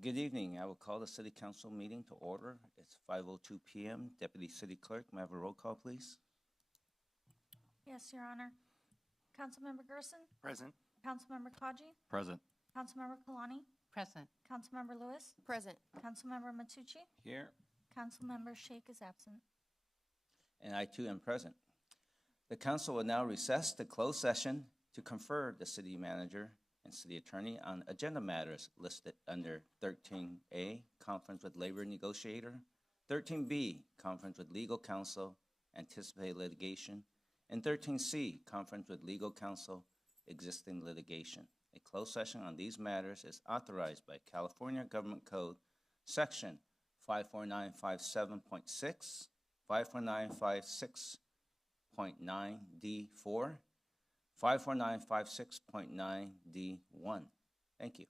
Good evening. I will call the City Council meeting to order. It's 5:02 PM. Deputy City Clerk, may I have a roll call, please? Yes, Your Honor. Councilmember Gerson, Present. Councilmember Kaji, Present. Councilmember Kalani, Present. Councilmember Lewis, Present. Councilmember Matucci, Here. Councilmember Shake is absent. And I too am present. The council will now recess to close session to confer the city manager and city attorney on agenda matters listed under 13A, conference with labor negotiator, 13B, conference with legal counsel, anticipated litigation, and 13C, conference with legal counsel, existing litigation. A closed session on these matters is authorized by California Government Code, Section 54957.6, 54956.9D4, 54956.9D1. Thank you.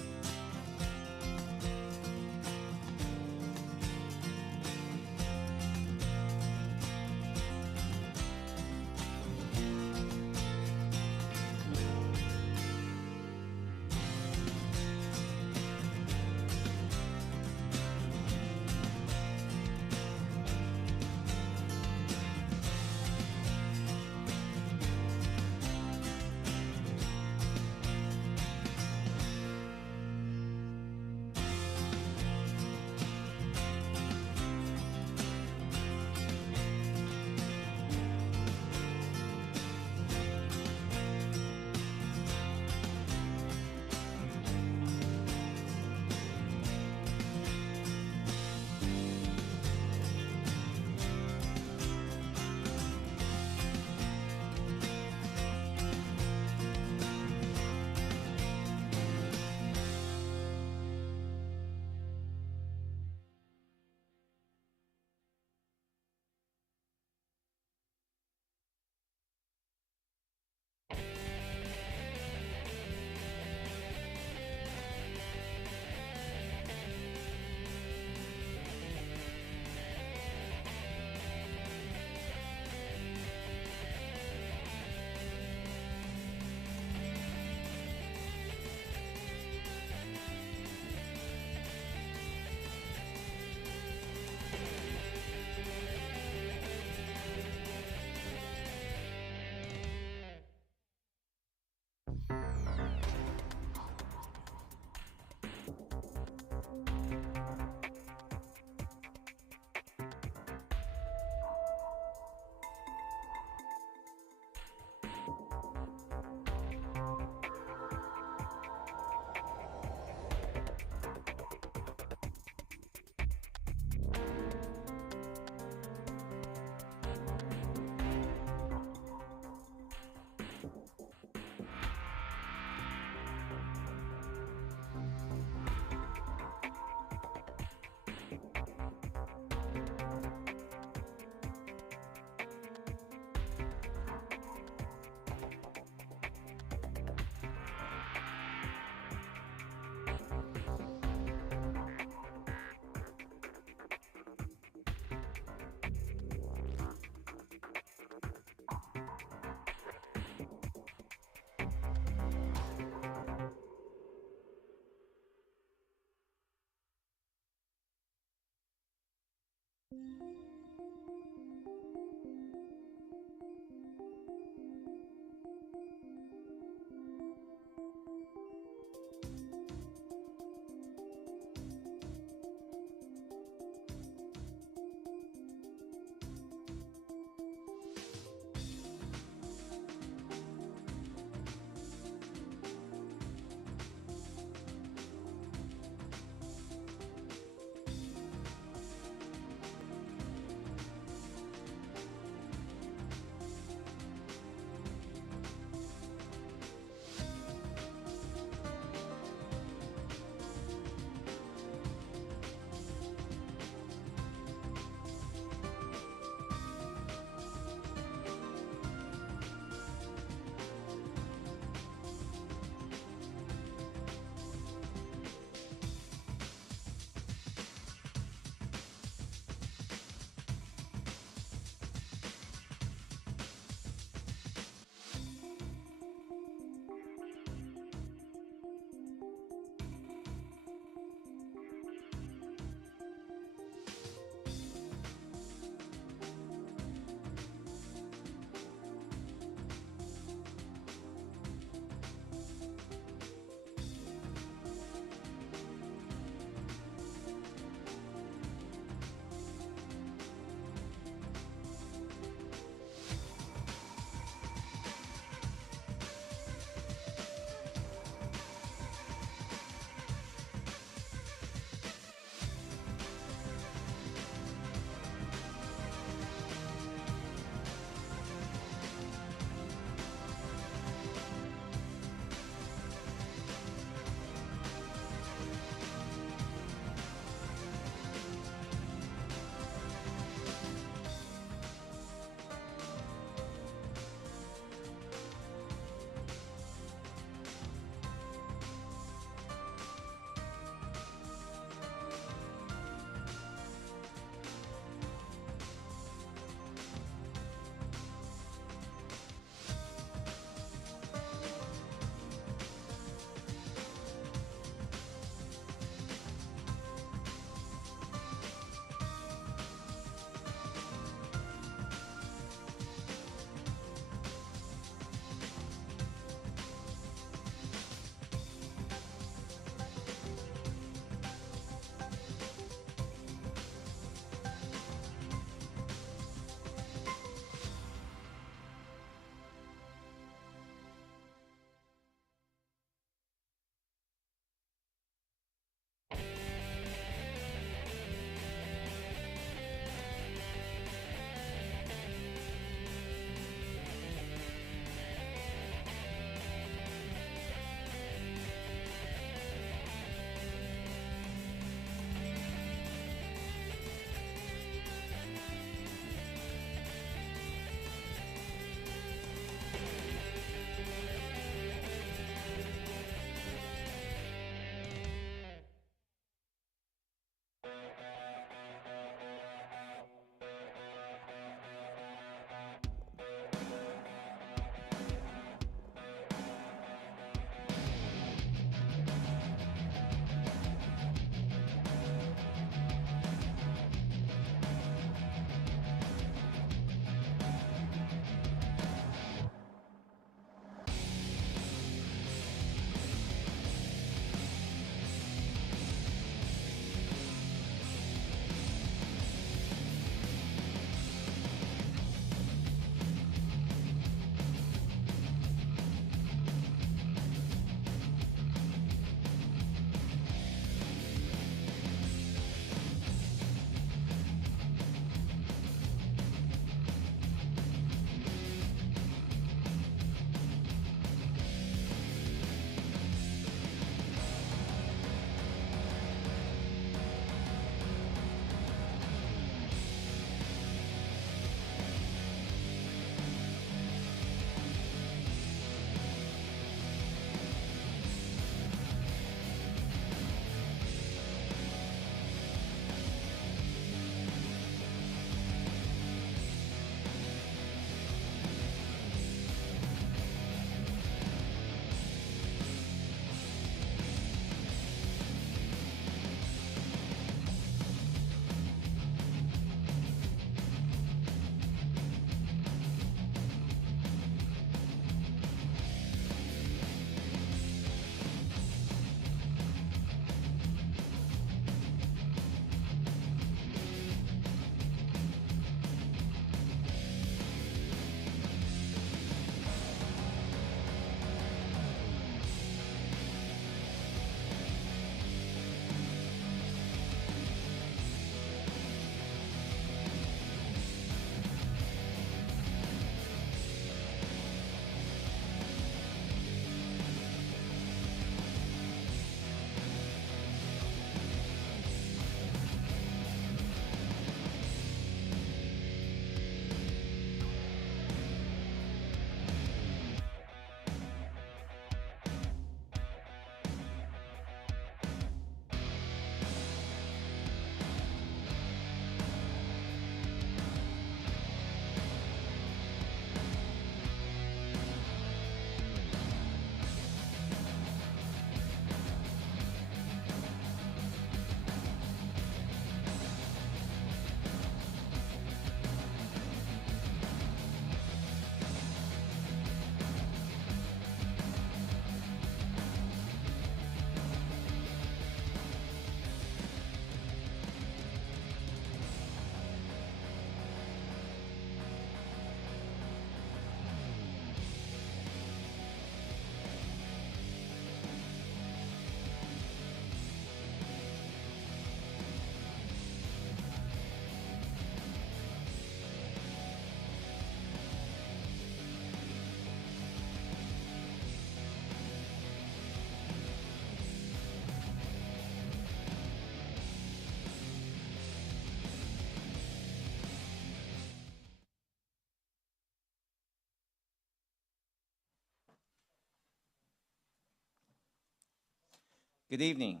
Good evening.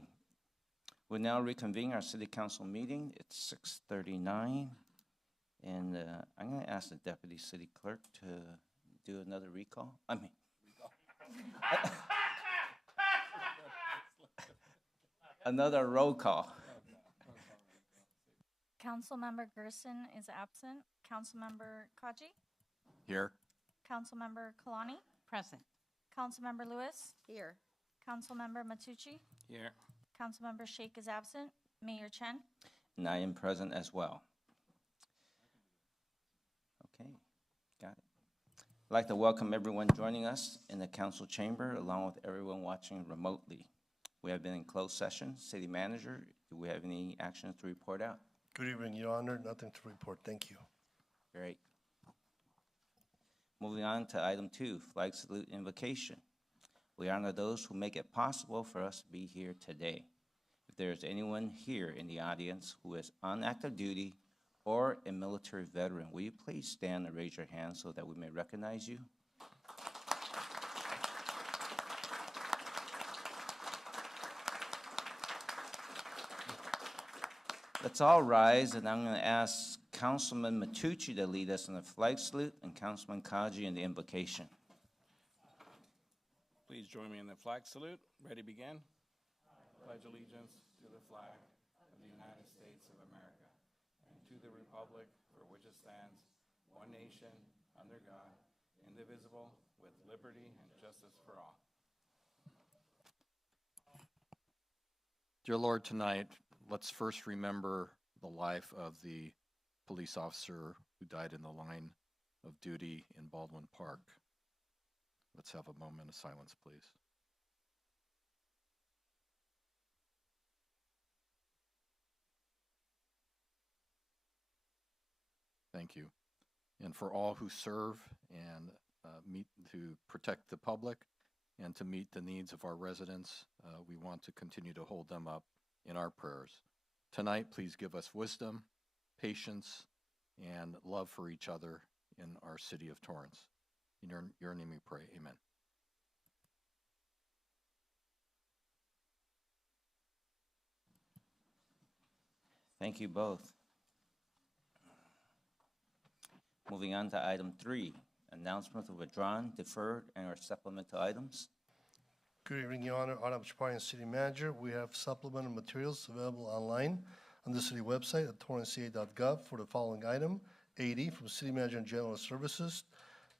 We'll now reconvene our city council meeting. It's 6:39. And I'm going to ask the deputy city clerk to do another recall. Another roll call. Councilmember Gerson is absent. Councilmember Kaji? Here. Councilmember Kalani? Present. Councilmember Lewis? Here. Councilmember Matucci? Here. Councilmember Shake is absent. Mayor Chen? And I am present as well. Okay, got it. I'd like to welcome everyone joining us in the council chamber, along with everyone watching remotely. We have been in closed session. City Manager, do we have any actions to report out? Good evening, Your Honor. Nothing to report. Thank you. Great. Moving on to item 2, flag salute invocation. We honor those who make it possible for us to be here today. If there is anyone here in the audience who is on active duty or a military veteran, will you please stand and raise your hand so that we may recognize you? Let's all rise, and I'm going to ask Councilman Matucci to lead us in the flag salute and Councilman Kaji in the invocation. Please join me in the flag salute. Ready, begin. Pledge allegiance to the flag of the United States of America and to the republic for which it stands, one nation, under God, indivisible, with liberty and justice for all. Dear Lord, tonight, let's first remember the life of the police officer who died in the line of duty in Baldwin Park. Let's have a moment of silence, please. Thank you. And for all who serve and meet to protect the public and to meet the needs of our residents, we want to continue to hold them up in our prayers. Tonight, please give us wisdom, patience, and love for each other in our city of Torrance. In your name we pray, amen. Thank you both. Moving on to item 3, announcement of withdrawn, deferred, and or supplemental items. Good evening, Your Honor. Adam Chaparian, City Manager. We have supplemental materials available online on the city website at torranceca.gov for the following item: 80 from City Manager and General Services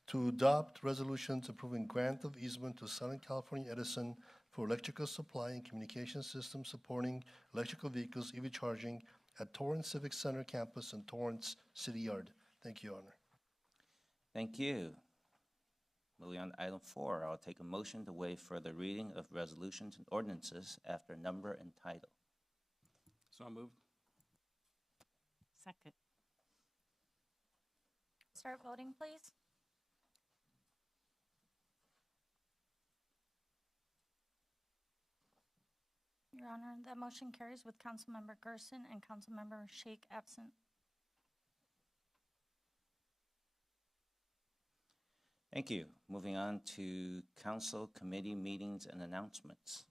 to adopt resolutions approving grant of easement to Southern California Edison for electrical supply and communication systems supporting electrical vehicles EV charging at Torrance Civic Center campus and Torrance City Yard. Thank you, Your Honor. Thank you. Moving on to item 4, I'll take a motion to waive further reading of resolutions and ordinances after number and title. So moved. Second. Start voting, please. Your Honor, that motion carries with Councilmember Gerson and Councilmember Shake absent. Thank you. Moving on to council committee meetings and announcements.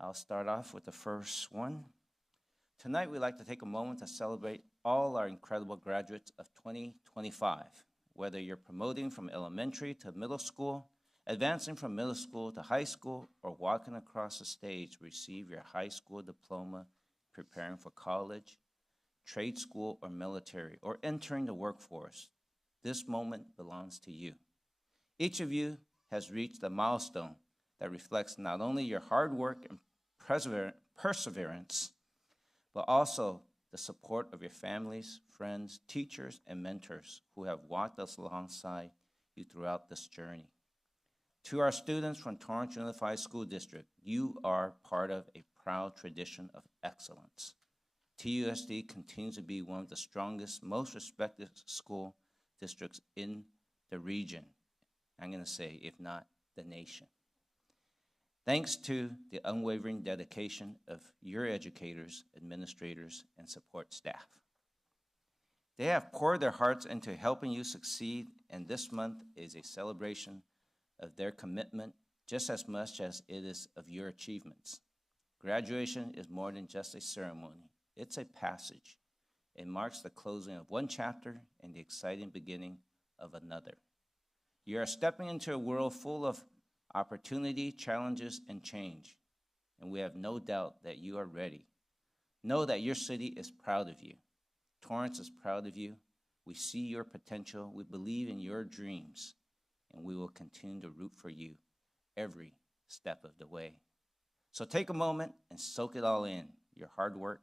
I'll start off with the first one. Tonight, we'd like to take a moment to celebrate all our incredible graduates of 2025. Whether you're promoting from elementary to middle school, advancing from middle school to high school, or walking across the stage to receive your high school diploma, preparing for college, trade school, or military, or entering the workforce, this moment belongs to you. Each of you has reached a milestone that reflects not only your hard work and perseverance, but also the support of your families, friends, teachers, and mentors who have walked us alongside you throughout this journey. To our students from Torrance Unified School District, you are part of a proud tradition of excellence. TUSD continues to be one of the strongest, most respected school districts in the region. I'm going to say, if not the nation. Thanks to the unwavering dedication of your educators, administrators, and support staff. They have poured their hearts into helping you succeed, and this month is a celebration of their commitment just as much as it is of your achievements. Graduation is more than just a ceremony. It's a passage. It marks the closing of one chapter and the exciting beginning of another. You are stepping into a world full of opportunity, challenges, and change, and we have no doubt that you are ready. Know that your city is proud of you. Torrance is proud of you. We see your potential, we believe in your dreams, and we will continue to root for you every step of the way. So take a moment and soak it all in, your hard work,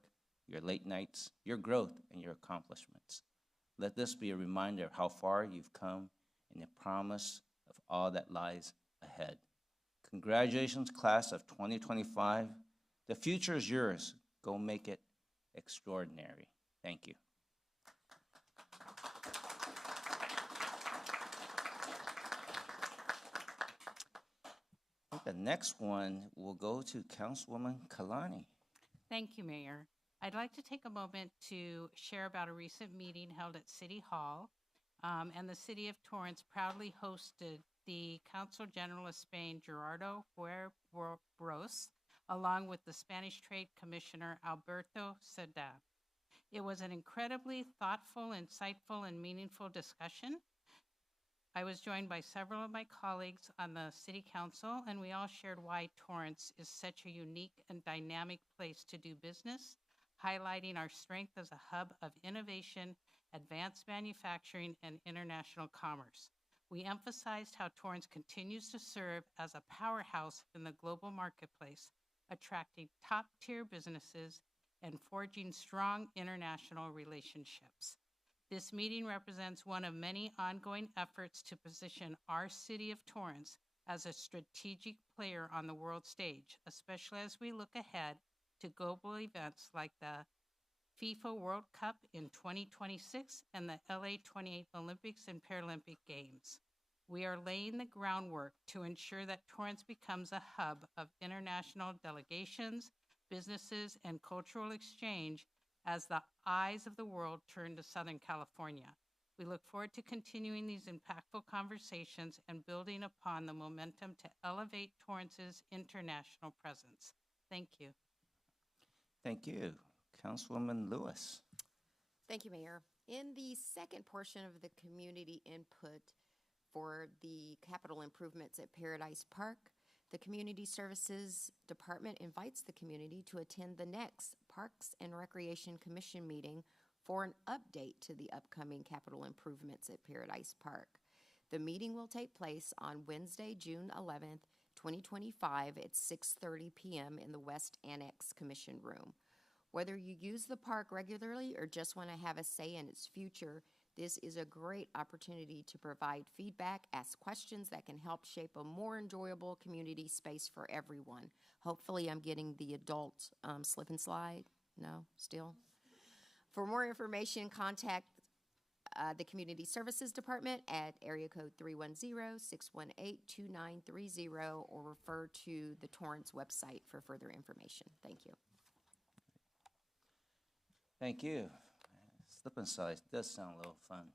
your late nights, your growth, and your accomplishments. Let this be a reminder of how far you've come and the promise of all that lies ahead. Congratulations, class of 2025. The future is yours. Go make it extraordinary. Thank you. I think the next one will go to Councilwoman Kalani. Thank you, Mayor. I'd like to take a moment to share about a recent meeting held at City Hall, and the City of Torrance proudly hosted the Consul General of Spain, Gerardo Huerros, along with the Spanish Trade Commissioner, Alberto Seda. It was an incredibly thoughtful, insightful, and meaningful discussion. I was joined by several of my colleagues on the City Council, and we all shared why Torrance is such a unique and dynamic place to do business, highlighting our strength as a hub of innovation, advanced manufacturing, and international commerce. We emphasized how Torrance continues to serve as a powerhouse in the global marketplace, attracting top-tier businesses and forging strong international relationships. This meeting represents one of many ongoing efforts to position our city of Torrance as a strategic player on the world stage, especially as we look ahead to global events like the FIFA World Cup in 2026 and the LA 28 Olympics and Paralympic Games. We are laying the groundwork to ensure that Torrance becomes a hub of international delegations, businesses, and cultural exchange as the eyes of the world turn to Southern California. We look forward to continuing these impactful conversations and building upon the momentum to elevate Torrance's international presence. Thank you. Thank you. Councilwoman Lewis. Thank you, Mayor. In the second portion of the community input for the capital improvements at Paradise Park, the Community Services Department invites the community to attend the next Parks and Recreation Commission meeting for an update to the upcoming capital improvements at Paradise Park. The meeting will take place on Wednesday, June 11th, 2025 at 6:30 p.m. in the West Annex Commission Room. Whether you use the park regularly or just want to have a say in its future, this is a great opportunity to provide feedback, ask questions that can help shape a more enjoyable community space for everyone. Hopefully I'm getting the adult slip and slide. No, still? For more information, contact the Community Services Department at area code 310-618-2930 or refer to the Torrance website for further information. Thank you. Thank you. Slip and slide does sound a little fun.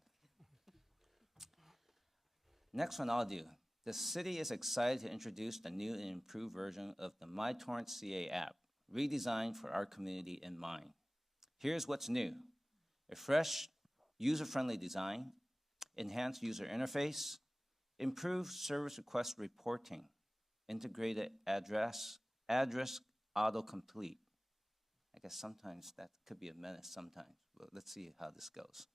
Next one I'll do. The city is excited to introduce the new and improved version of the My Torrance CA app, redesigned for our community in mind. Here's what's new: a fresh, user-friendly design, enhanced user interface, improved service request reporting, integrated address autocomplete. I guess sometimes that could be a menace sometimes, but let's see how this goes.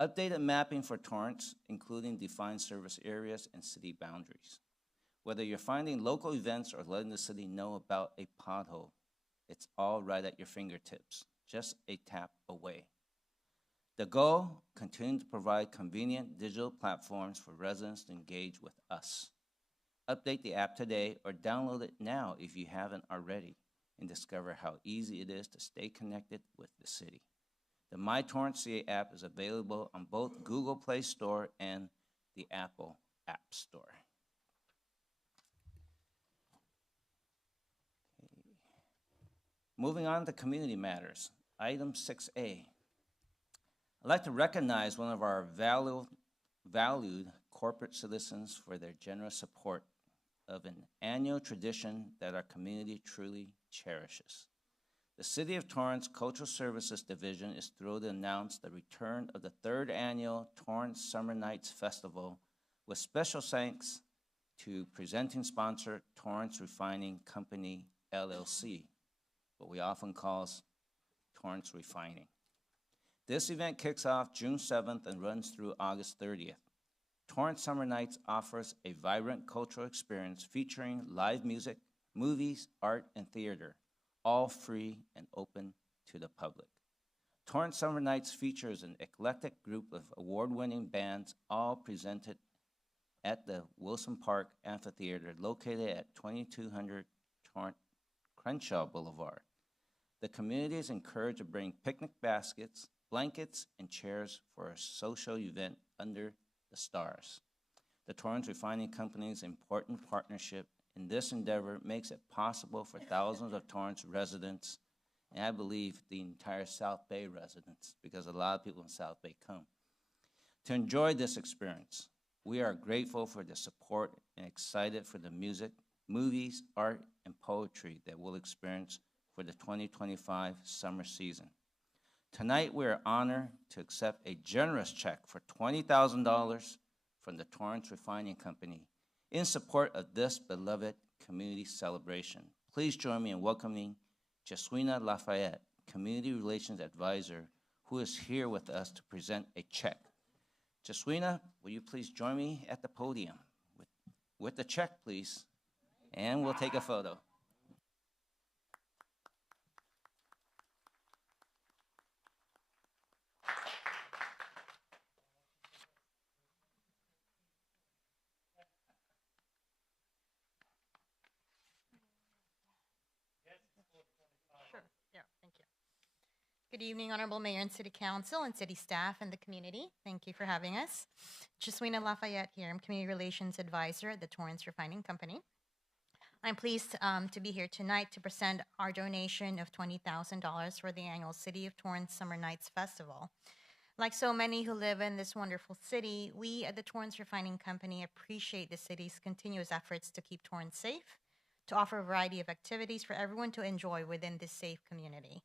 Updated mapping for Torrance, including defined service areas and city boundaries. Whether you're finding local events or letting the city know about a pothole, it's all right at your fingertips, just a tap away. The goal, continue to provide convenient digital platforms for residents to engage with us. Update the app today or download it now if you haven't already, and discover how easy it is to stay connected with the city. The My Torrance CA app is available on both Google Play Store and the Apple App Store. Okay. Moving on to community matters. Item 6A. I'd like to recognize one of our valued corporate citizens for their generous support of an annual tradition that our community truly cherishes. The City of Torrance Cultural Services Division is thrilled to announce the return of the third annual Torrance Summer Nights Festival with special thanks to presenting sponsor Torrance Refining Company, LLC, what we often call Torrance Refining. This event kicks off June 7th and runs through August 30th. Torrance Summer Nights offers a vibrant cultural experience featuring live music, movies, art, and theater, all free and open to the public. Torrance Summer Nights features an eclectic group of award-winning bands, all presented at the Wilson Park Amphitheater located at 2200 Crenshaw Boulevard. The community is encouraged to bring picnic baskets, blankets, and chairs for a social event under the stars. The Torrance Refining Company's important partnership in this endeavor makes it possible for thousands of Torrance residents, and I believe the entire South Bay residents, because a lot of people in South Bay come, to enjoy this experience. We are grateful for the support and excited for the music, movies, art, and poetry that we'll experience for the 2025 summer season. Tonight, we are honored to accept a generous check for $20,000 from the Torrance Refining Company in support of this beloved community celebration. Please join me in welcoming Jeswina Lafayette, Community Relations Advisor, who is here with us to present a check. Jeswina, will you please join me at the podium with the check, please, and we'll take a photo. Sure. Yeah, thank you. Good evening, Honorable Mayor and City Council and City staff and the community. Thank you for having us. Jeswina Lafayette here. I'm Community Relations Advisor at the Torrance Refining Company. I'm pleased to be here tonight to present our donation of $20,000 for the annual City of Torrance Summer Nights Festival. Like so many who live in this wonderful city, we at the Torrance Refining Company appreciate the city's continuous efforts to keep Torrance safe, to offer a variety of activities for everyone to enjoy within this safe community.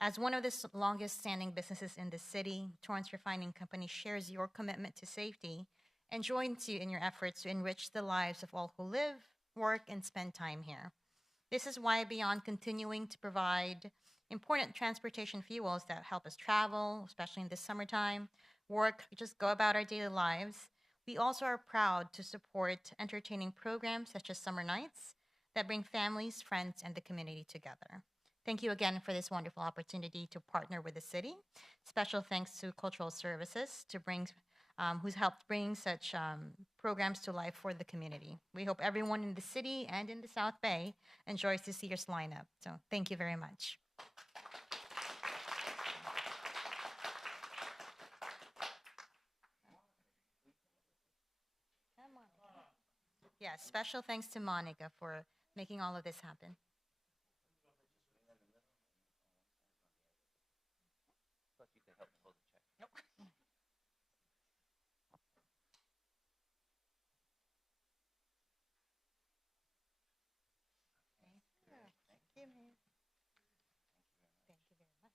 As one of the longest standing businesses in the city, Torrance Refining Company shares your commitment to safety and joins you in your efforts to enrich the lives of all who live, work, and spend time here. This is why, beyond continuing to provide important transportation fuels that help us travel, especially in the summertime, work, just go about our daily lives, we also are proud to support entertaining programs such as Summer Nights that bring families, friends, and the community together. Thank you again for this wonderful opportunity to partner with the city. Special thanks to Cultural Services who's helped bring such programs to life for the community. We hope everyone in the city and in the South Bay enjoys this year's lineup. So thank you very much. Yeah, special thanks to Monica for making all of this happen. Thank you, Mayor. Thank you very much.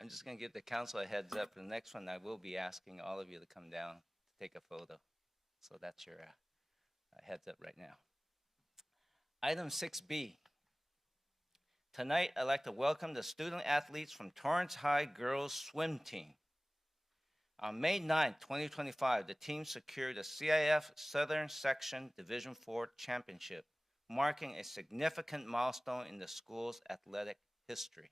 I'm just going to give the council a heads up. The next one, I will be asking all of you to come down to take a photo. So that's your heads up right now. Item 6B. Tonight, I'd like to welcome the student athletes from Torrance High Girls Swim Team. On May 9, 2025, the team secured the CIF Southern Section Division IV Championship, marking a significant milestone in the school's athletic history.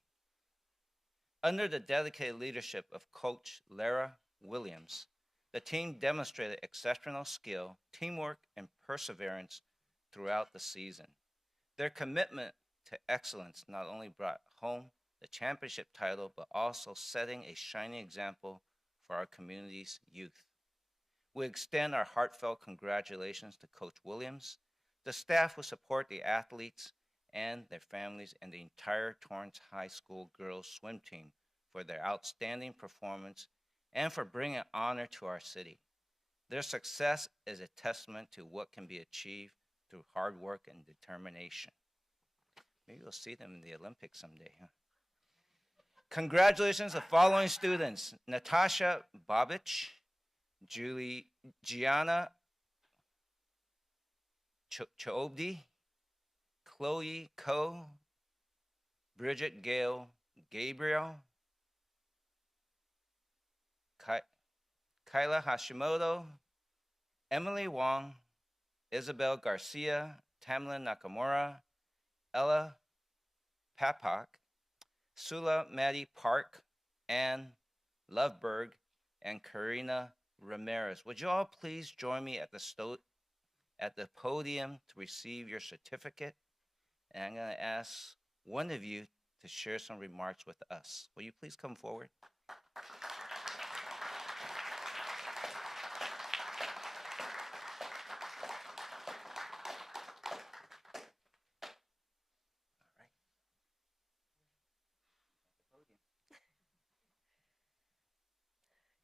Under the dedicated leadership of Coach Lara Williams, the team demonstrated exceptional skill, teamwork, and perseverance throughout the season. Their commitment to excellence not only brought home the championship title, but also setting a shining example for our community's youth. We extend our heartfelt congratulations to Coach Williams, the staff who support the athletes and their families, and the entire Torrance High School girls swim team for their outstanding performance and for bringing honor to our city. Their success is a testament to what can be achieved through hard work and determination. Maybe we'll see them in the Olympics someday, huh? Congratulations to the following students: Natasha Babich, Gianna Choobdi, Chloe Ko, Bridget Gale Gabriel, Kyla Hashimoto, Emily Wong, Isabel Garcia, Tamlin Nakamura, Ella Papak, Sula Maddie Park, Ann Loveberg, and Karina Ramirez. Would you all please join me at the podium to receive your certificate? And I'm going to ask one of you to share some remarks with us. Will you please come forward?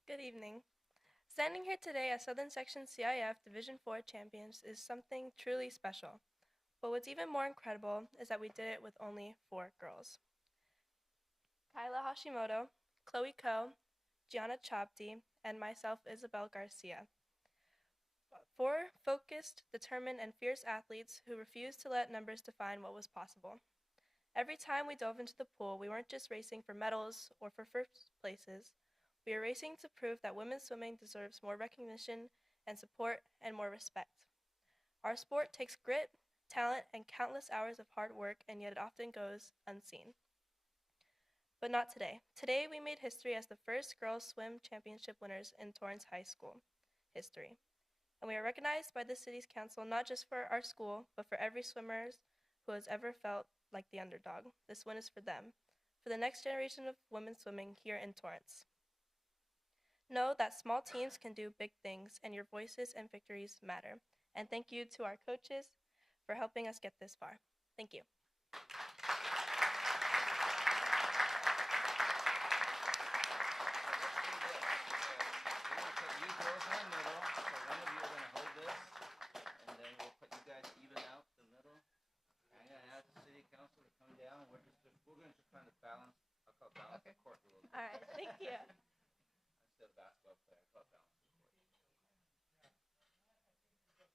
Good evening. Standing here today as Southern Section CIF Division 4 champions is something truly special. But what's even more incredible is that we did it with only 4 girls. Kyla Hashimoto, Chloe Ko, Gianna Chopti, and myself, Isabel Garcia. 4 focused, determined, and fierce athletes who refused to let numbers define what was possible. Every time we dove into the pool, we weren't just racing for medals or for first places. We are racing to prove that women's swimming deserves more recognition and support and more respect. Our sport takes grit, talent, and countless hours of hard work, and yet it often goes unseen. But not today. Today we made history as the first girls swim championship winners in Torrance High School history. And we are recognized by the city's council not just for our school, but for every swimmer who has ever felt like the underdog. This win is for them, for the next generation of women swimming here in Torrance. Know that small teams can do big things, and your voices and victories matter. And thank you to our coaches for helping us get this far. Thank you. We're going to try to balance. I'll call balance the court a little bit. All right, thank you. Instead of basketball player, I call it balance the court.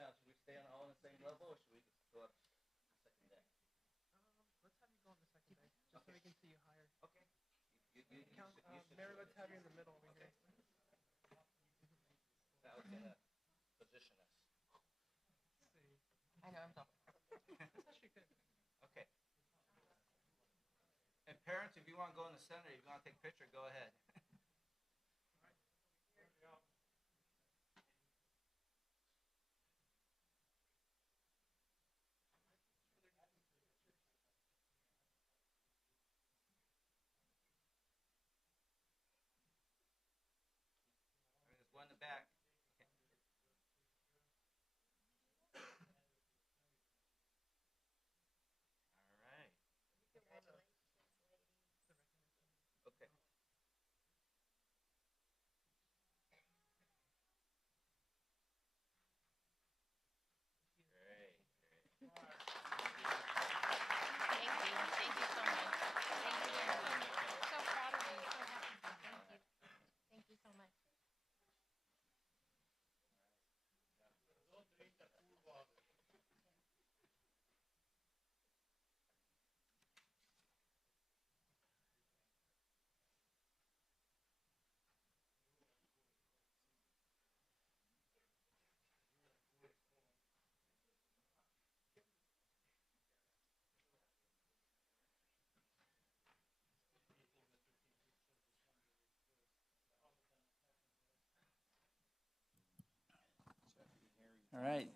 Now, should we stay all on the same level, or should we just go up the second deck? Let's have you go on the second day, just so we can see you higher. Okay. Mary, let's have you in the middle over here. That was gonna position us. I know, I'm talking. That's actually good. Okay. And parents, if you want to go in the center, if you want to take a picture, go ahead. There's one in the back. Okay. Great. Thank you. Thank you so much. Thank you very much. So proud of you. So happy. Thank you. Thank you so much. All right.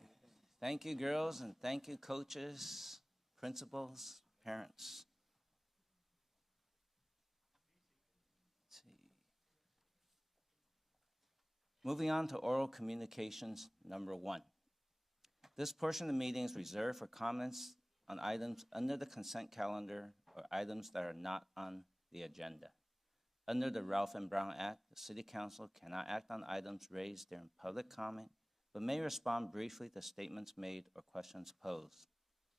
Thank you, girls, and thank you, coaches, principals, parents. Let's see. Moving on to oral communications number 1. This portion of the meeting is reserved for comments on items under the consent calendar or items that are not on the agenda. Under the Ralph M. Brown Act, the City Council cannot act on items raised during public comment, but may respond briefly to statements made or questions posed,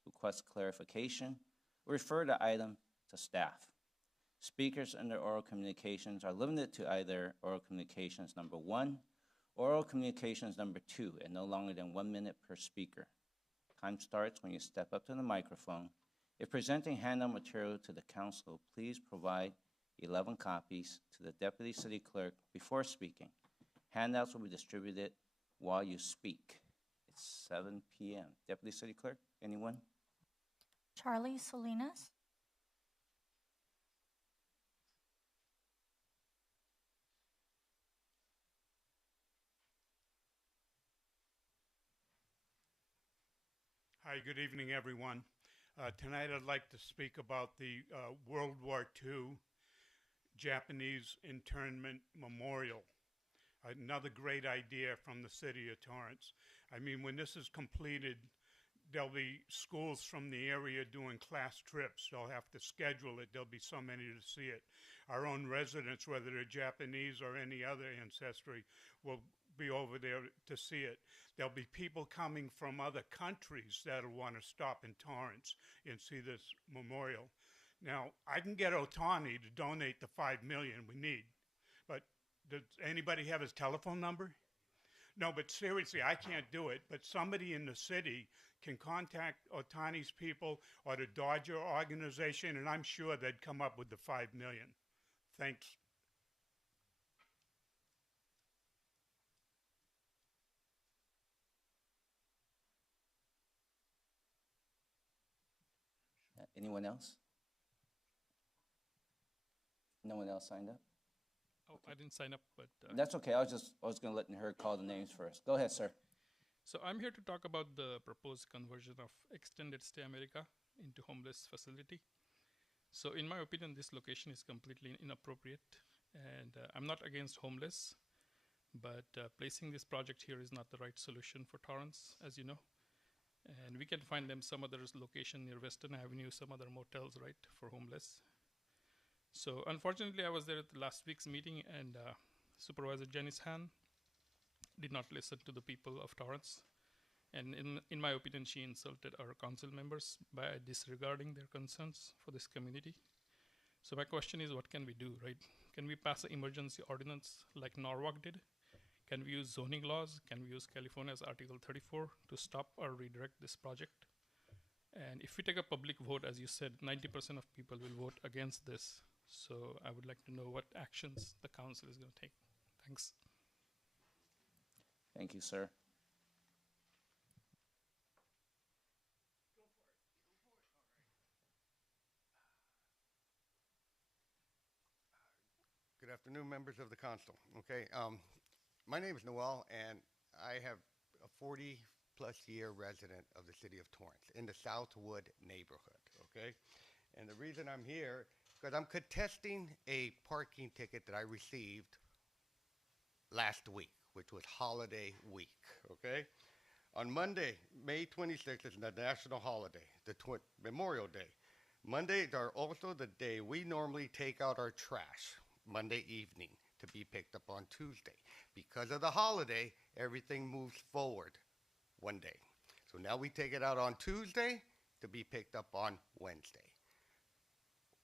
request clarification, or refer the item to staff. Speakers under oral communications are limited to either oral communications number 1 or oral communications number 2, and no longer than 1 minute per speaker. Time starts when you step up to the microphone. If presenting handout material to the council, please provide 11 copies to the Deputy City Clerk before speaking. Handouts will be distributed while you speak. It's 7 p.m. Deputy City Clerk, anyone? Charlie Salinas. Hi, good evening, everyone. Tonight I'd like to speak about the World War II Japanese Internment Memorial. Another great idea from the city of Torrance. I mean, when this is completed, there'll be schools from the area doing class trips. They'll have to schedule it. There'll be so many to see it. Our own residents, whether they're Japanese or any other ancestry, will be over there to see it. There'll be people coming from other countries that'll want to stop in Torrance and see this memorial. Now, I can get Otani to donate the $5 million we need, but does anybody have his telephone number? No, but seriously, I can't do it, but somebody in the city can contact Otani's people or the Dodger organization, and I'm sure they'd come up with the $5 million. Thanks. Anyone else? No one else signed up? Oh, I didn't sign up, but That's okay. I was going to let her call the names first. Go ahead, sir. so I'm here to talk about the proposed conversion of Extended Stay America into homeless facility. So in my opinion, this location is completely inappropriate, and I'm not against homeless, but placing this project here is not the right solution for Torrance, as you know. And we can find them some other location near Western Avenue, some other motels, right, for homeless. So unfortunately, I was there at the last week's meeting, and Supervisor Janice Han did not listen to the people of Torrance. And in my opinion, she insulted our council members by disregarding their concerns for this community. So my question is, what can we do, right? Can we pass an emergency ordinance like Norwalk did? Can we use zoning laws? Can we use California's Article 34 to stop or redirect this project? And if we take a public vote, as you said, 90% of people will vote against this. So I would like to know what actions the council is going to take. Thanks. Thank you, sir. Good afternoon, members of the council. Okay, my name is Noel, and I have a 40-plus year resident of the city of Torrance in the Southwood neighborhood. Okay, and the reason I'm here because I'm contesting a parking ticket that I received last week, which was holiday week. Okay, on Monday, May 26th is the national holiday, the Memorial Day. Mondays are also the day we normally take out our trash. Monday evening to be picked up on Tuesday. Because of the holiday, everything moves forward one day. So now we take it out on Tuesday to be picked up on Wednesday.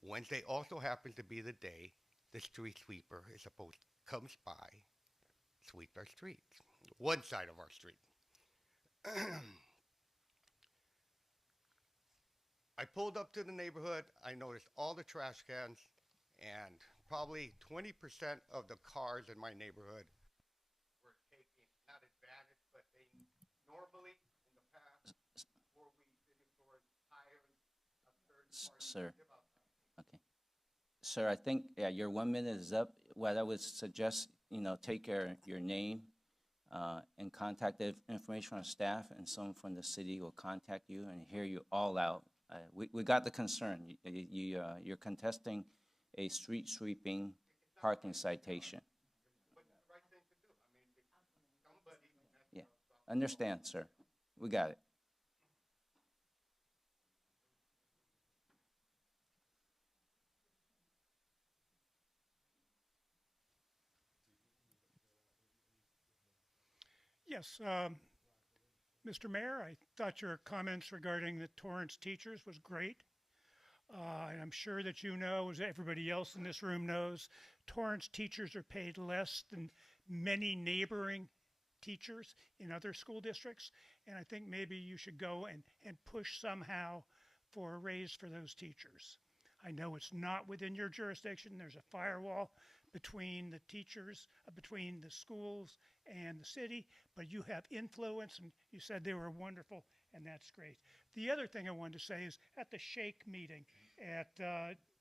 Wednesday also happens to be the day the street sweeper is supposed to come by, sweep our streets, one side of our street. I pulled up to the neighborhood, I noticed all the trash cans, and probably 20% of the cars in my neighborhood were taking, not advantage, but they normally, in the past, before we finish for hiring a third party. Sir. Okay. Sir, I think, yeah, your 1 minute is up. What I would suggest, take your name and contact information from staff, and someone from the city will contact you and hear you all out. We got the concern. You're contesting a street sweeping parking citation. Yeah, understand, sir. We got it. Yes, Mr. Mayor, I thought your comments regarding the Torrance teachers was great. And I'm sure that you know, as everybody else in this room knows, Torrance teachers are paid less than many neighboring teachers in other school districts. And I think maybe you should go and push somehow for a raise for those teachers. I know it's not within your jurisdiction. There's a firewall between the teachers, between the schools and the city, but you have influence, and you said they were wonderful, and that's great. The other thing I wanted to say is at the Shake meeting at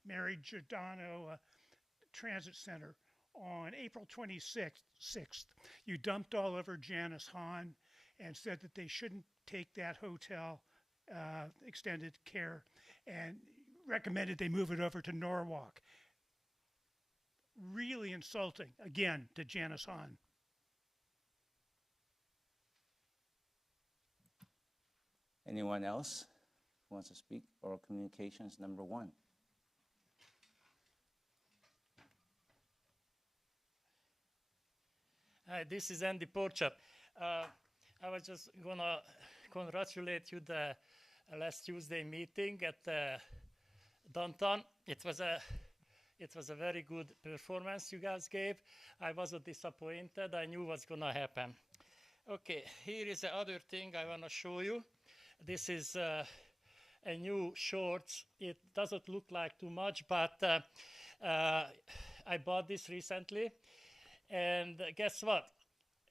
Mary Giordano Transit Center on April 26th, you dumped all over Janice Hahn and said that they shouldn't take that hotel extended care and recommended they move it over to Norwalk. Really insulting, again, to Janice Hahn. Anyone else who wants to speak? Oral communications number 1. Hi, this is Andy Porchap. I was just gonna congratulate you the last Tuesday meeting at downtown. It was a very good performance you guys gave. I wasn't disappointed. I knew what's gonna happen. Okay, here is the other thing I wanna show you. This is a new shorts. It doesn't look like too much, but I bought this recently. And guess what?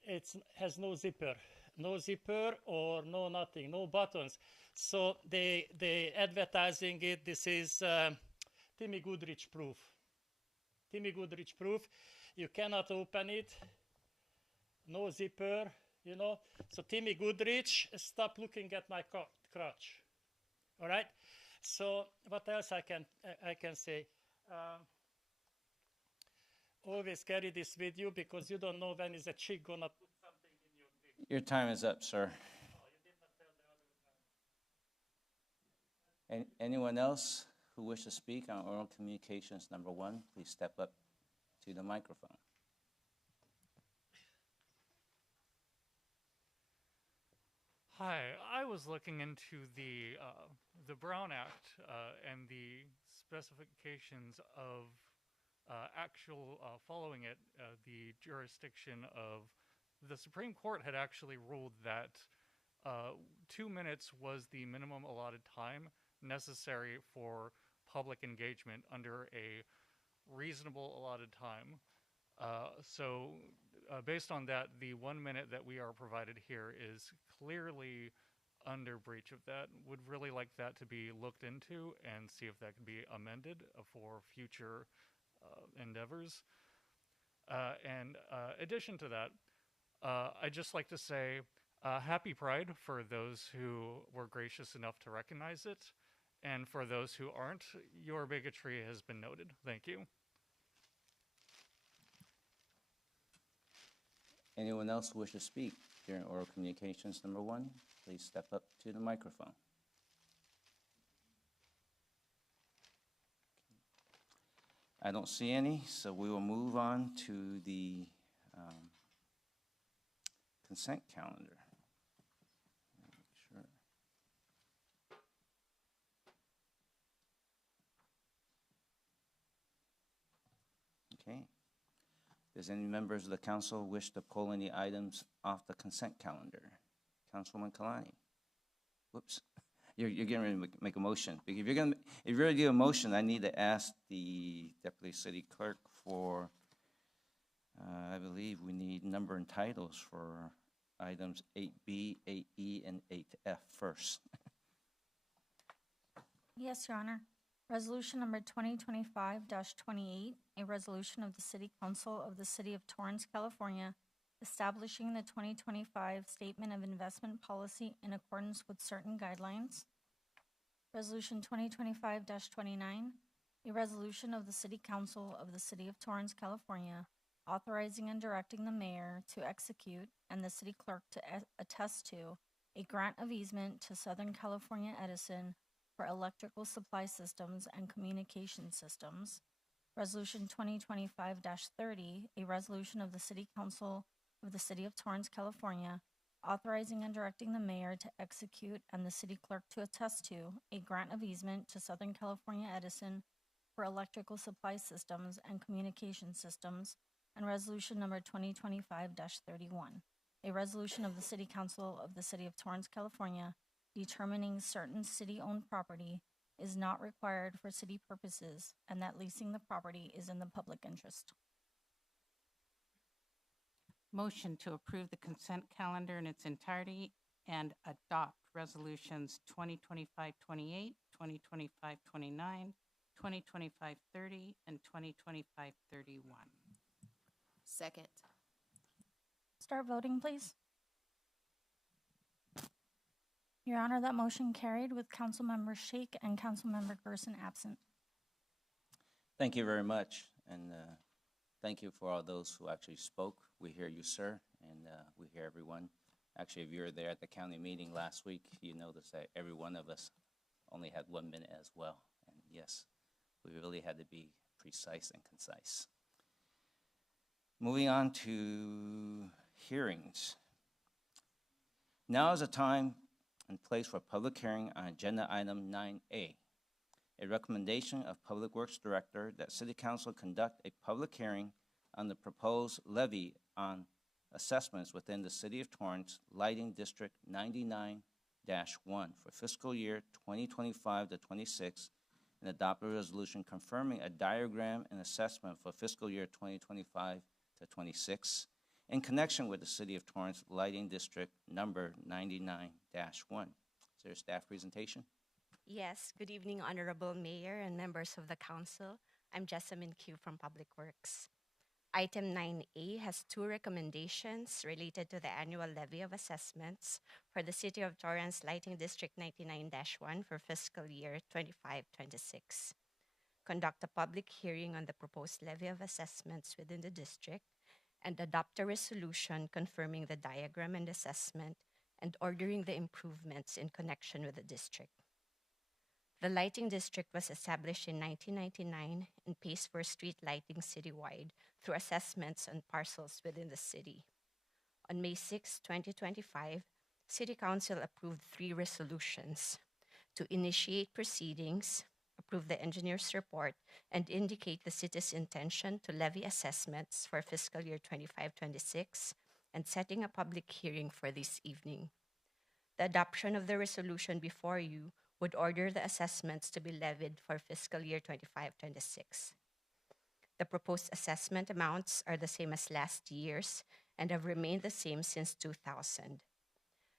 It has no zipper. No zipper or no nothing, no buttons. So they advertising it. This is Timmy Goodrich proof. Timmy Goodrich proof. You cannot open it. No zipper, you know. So Timmy Goodrich, stop looking at my crotch. All right. So what else I can say? Always carry this with you because you don't know when is a chick gonna put something in your dick. Your time is up, sir. Oh, you did not tell the other guy. Anyone else who wishes to speak on oral communications number 1, please step up to the microphone. Hi, I was looking into the Brown Act and the specifications of actual following it. The jurisdiction of the Supreme Court had actually ruled that 2 minutes was the minimum allotted time necessary for public engagement under a reasonable allotted time. So based on that, the 1 minute that we are provided here is clearly under breach of that. Would really like that to be looked into and see if that can be amended for future endeavors. And addition to that, I'd just like to say happy Pride for those who were gracious enough to recognize it. And for those who aren't, your bigotry has been noted. Thank you. Anyone else who wishes to speak during oral communications number 1, please step up to the microphone. I don't see any, so we will move on to the consent calendar. Make sure. Okay. Does any members of the council wish to pull any items off the consent calendar? Councilwoman Kalani. Whoops. You're getting ready to make a motion. If you're going to do a motion, I need to ask the deputy city clerk for, I believe we need number and titles for items 8B, 8E, and 8F first. Yes, Your Honor. Resolution number 2025-28, a resolution of the City Council of the City of Torrance, California, establishing the 2025 Statement of Investment Policy in accordance with certain guidelines. Resolution 2025-29, a resolution of the City Council of the City of Torrance, California, authorizing and directing the mayor to execute and the city clerk to attest to a grant of easement to Southern California Edison for electrical supply systems and communication systems. Resolution 2025-30, a resolution of the City Council of the City of Torrance, California, authorizing and directing the mayor to execute and the city clerk to attest to a grant of easement to Southern California Edison for electrical supply systems and communication systems, and resolution number 2025-31, a resolution of the City Council of the City of Torrance, California, determining certain city-owned property is not required for city purposes and that leasing the property is in the public interest. Motion to approve the consent calendar in its entirety and adopt resolutions 2025-28, 2025-29, 2025-30, and 2025-31. Second. Start voting, please. Your Honor, that motion carried with Councilmember Shake and Councilmember Gerson absent. Thank you very much, and thank you for all those who actually spoke. We hear you, sir, and we hear everyone. Actually, if you were there at the county meeting last week, you noticed that every one of us only had 1 minute as well. And yes, we really had to be precise and concise. Moving on to hearings. Now is the time and place for public hearing on agenda item 9A. A recommendation of Public Works Director that City Council conduct a public hearing on the proposed levy on assessments within the City of Torrance Lighting District 99-1 for fiscal year 2025 to 26, and adopt a resolution confirming a diagram and assessment for fiscal year 2025 to 26 in connection with the City of Torrance Lighting District number 99-1. Is there a staff presentation? Yes, good evening, Honorable Mayor and members of the Council. I'm Jessamine Q from Public Works. Item 9A has two recommendations related to the annual levy of assessments for the City of Torrance Lighting District 99-1 for fiscal year 25-26. Conduct a public hearing on the proposed levy of assessments within the district and adopt a resolution confirming the diagram and assessment and ordering the improvements in connection with the district. The lighting district was established in 1999 and pays for street lighting citywide through assessments on parcels within the city. On May 6, 2025, City Council approved 3 resolutions to initiate proceedings, approve the engineer's report, and indicate the city's intention to levy assessments for fiscal year 25-26 and setting a public hearing for this evening. The adoption of the resolution before you would order the assessments to be levied for fiscal year 25-26. The proposed assessment amounts are the same as last year's and have remained the same since 2000.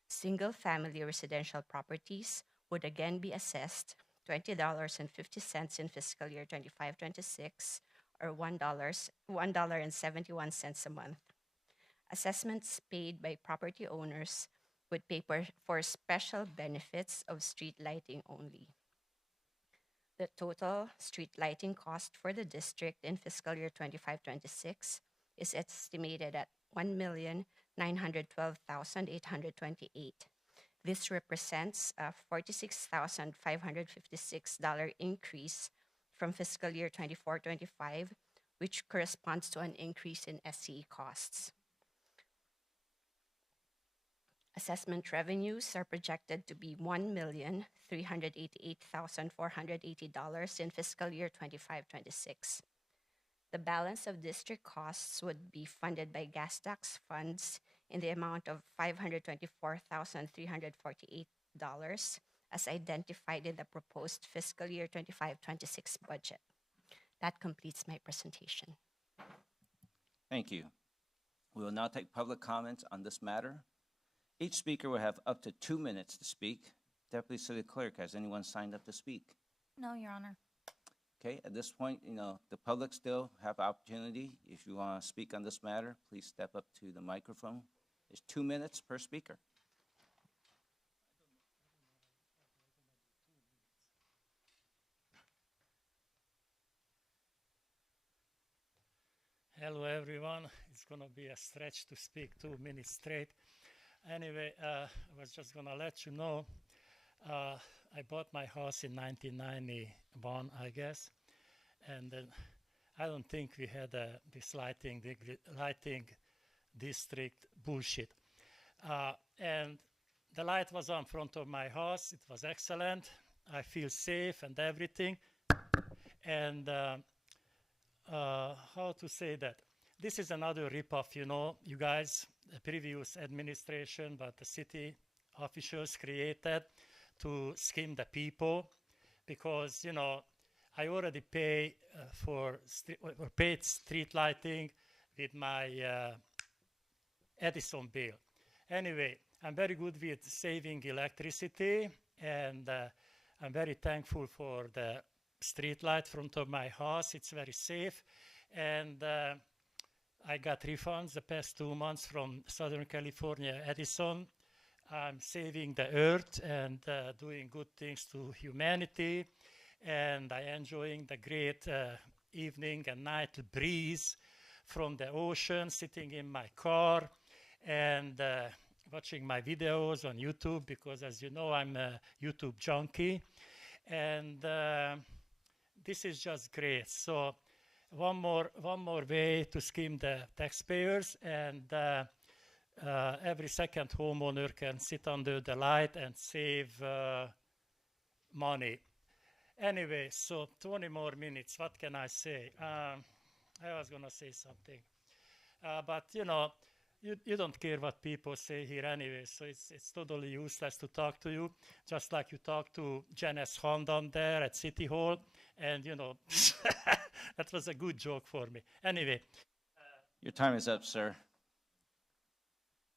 Single-family residential properties would again be assessed $20.50 in fiscal year 25-26, or $1.71 a month. Assessments paid by property owners would pay for special benefits of street lighting only. The total street lighting cost for the district in fiscal year 25-26 is estimated at $1,912,828. This represents a $46,556 increase from fiscal year 24-25, which corresponds to an increase in SCE costs. Assessment revenues are projected to be $1,388,480 in fiscal year 25-26. The balance of district costs would be funded by gas tax funds in the amount of $524,348 as identified in the proposed fiscal year 25-26 budget. That completes my presentation. Thank you. We will now take public comments on this matter. Each speaker will have up to 2 minutes to speak. Deputy City Clerk, has anyone signed up to speak? No, Your Honor. Okay, at this point, the public still have opportunity. If you want to speak on this matter, please step up to the microphone. It's 2 minutes per speaker. Hello, everyone. It's going to be a stretch to speak 2 minutes straight. Anyway, I was just going to let you know, I bought my house in 1991, I guess, and I don't think we had this lighting district bullshit. And the light was on front of my house. It was excellent. I feel safe and everything. And how to say that? This is another ripoff, you know, you guys, the previous administration, but the city officials created to scheme the people because, you know, I already paid street lighting with my Edison bill. Anyway, I'm very good with saving electricity, and I'm very thankful for the street light front of my house. It's very safe, and I got refunds the past 2 months from Southern California Edison. I'm saving the earth and doing good things to humanity, and I enjoying the great evening and night breeze from the ocean, sitting in my car and watching my videos on YouTube because, as you know, I'm a YouTube junkie, and this is just great. So one more way to scheme the taxpayers, and every second homeowner can sit under the light and save money. Anyway, so 20 more minutes. What can I say? I was going to say something. But, you know, you don't care what people say here anyway, so it's totally useless to talk to you, just like you talk to Janice Hondan there at City Hall, and, you know, that was a good joke for me. Anyway. Your time is up, sir.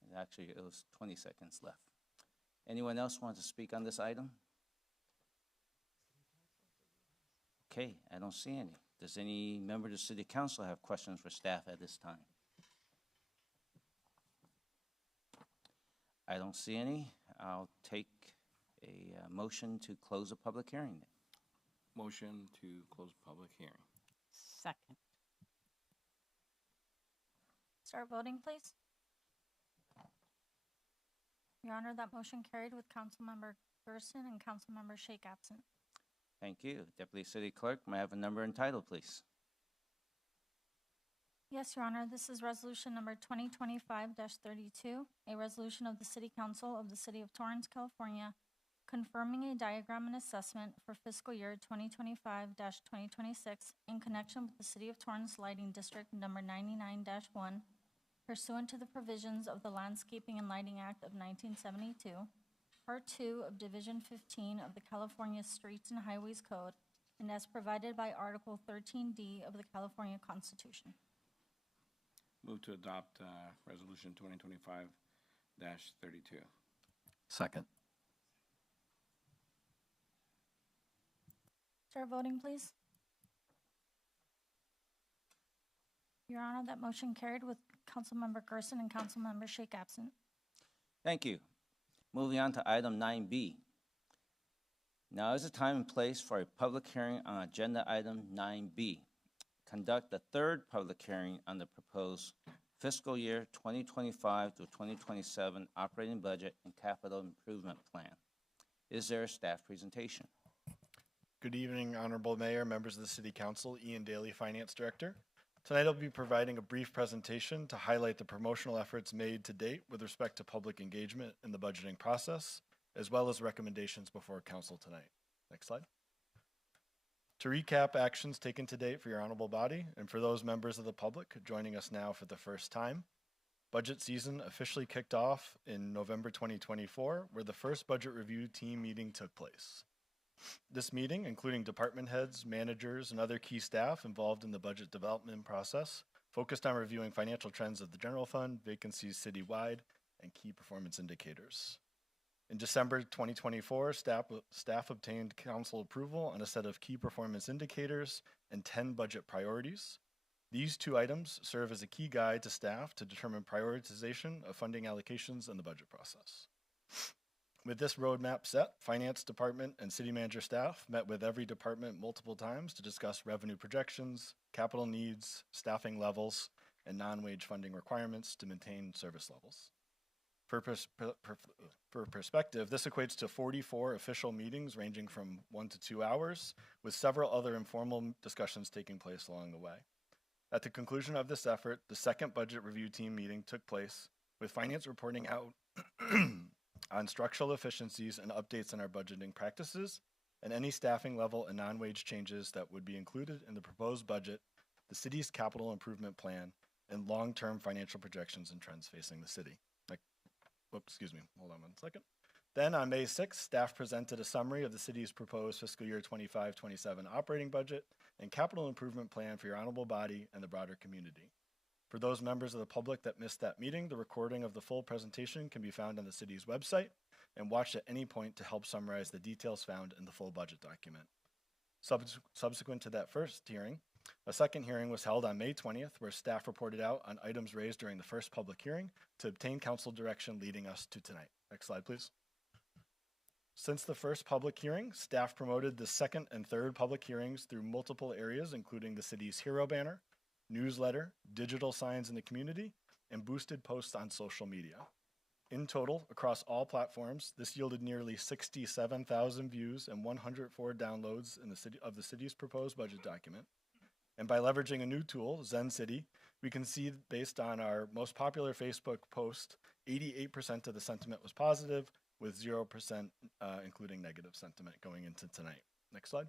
And actually, it was 20 seconds left. Anyone else want to speak on this item? Okay, I don't see any. Does any member of the City Council have questions for staff at this time? I don't see any. I'll take a motion to close the public hearing. Motion to close public hearing. Second. Start voting, please. Your Honor, that motion carried with Councilmember Gerson and Councilmember Shake absent. Thank you. Deputy City Clerk, may I have a number and title, please? Yes, Your Honor, this is resolution number 2025-32, a resolution of the City Council of the City of Torrance, California, confirming a diagram and assessment for fiscal year 2025-2026 in connection with the City of Torrance Lighting District number 99-1, pursuant to the provisions of the Landscaping and Lighting Act of 1972, Part 2 of Division 15 of the California Streets and Highways Code, and as provided by Article 13D of the California Constitution. Move to adopt Resolution 2025-32. Second. Start voting, please. Your Honor, that motion carried with Councilmember Gerson and Councilmember Shake absent. Thank you. Moving on to item 9B. Now is the time and place for a public hearing on agenda item 9B. Conduct the third public hearing on the proposed fiscal year 2025 to 2027 operating budget and capital improvement plan. Is there a staff presentation? Good evening, Honorable Mayor, members of the City Council, Ian Daly, Finance Director. Tonight I'll be providing a brief presentation to highlight the promotional efforts made to date with respect to public engagement in the budgeting process, as well as recommendations before Council tonight. Next slide. To recap actions taken to date for your honorable body and for those members of the public joining us now for the first time, budget season officially kicked off in November 2024, where the first budget review team meeting took place. This meeting, including department heads, managers, and other key staff involved in the budget development process, focused on reviewing financial trends of the general fund, vacancies citywide, and key performance indicators. In December 2024, staff obtained council approval on a set of key performance indicators and 10 budget priorities. These 2 items serve as a key guide to staff to determine prioritization of funding allocations in the budget process. With this roadmap set, Finance Department and City Manager staff met with every department multiple times to discuss revenue projections, capital needs, staffing levels, and non-wage funding requirements to maintain service levels. For perspective, this equates to 44 official meetings ranging from 1 to 2 hours, with several other informal discussions taking place along the way. At the conclusion of this effort, the second budget review team meeting took place, with finance reporting out on structural efficiencies and updates in our budgeting practices, and any staffing level and non-wage changes that would be included in the proposed budget, the city's capital improvement plan, and long-term financial projections and trends facing the city. Excuse me, hold on one second. Then on May 6th, staff presented a summary of the city's proposed fiscal year 25-27 operating budget and capital improvement plan for your honorable body and the broader community. For those members of the public that missed that meeting, the recording of the full presentation can be found on the city's website and watched at any point to help summarize the details found in the full budget document. Subsequent to that first hearing, a second hearing was held on May 20th, where staff reported out on items raised during the first public hearing to obtain council direction leading us to tonight. Next slide, please. Since the first public hearing, staff promoted the second and third public hearings through multiple areas, including the city's hero banner, newsletter, digital signs in the community, and boosted posts on social media. In total, across all platforms, this yielded nearly 67,000 views and 104 downloads in the city's proposed budget document. And by leveraging a new tool, Zen City, we can see based on our most popular Facebook post, 88% of the sentiment was positive, with 0% including negative sentiment going into tonight. Next slide.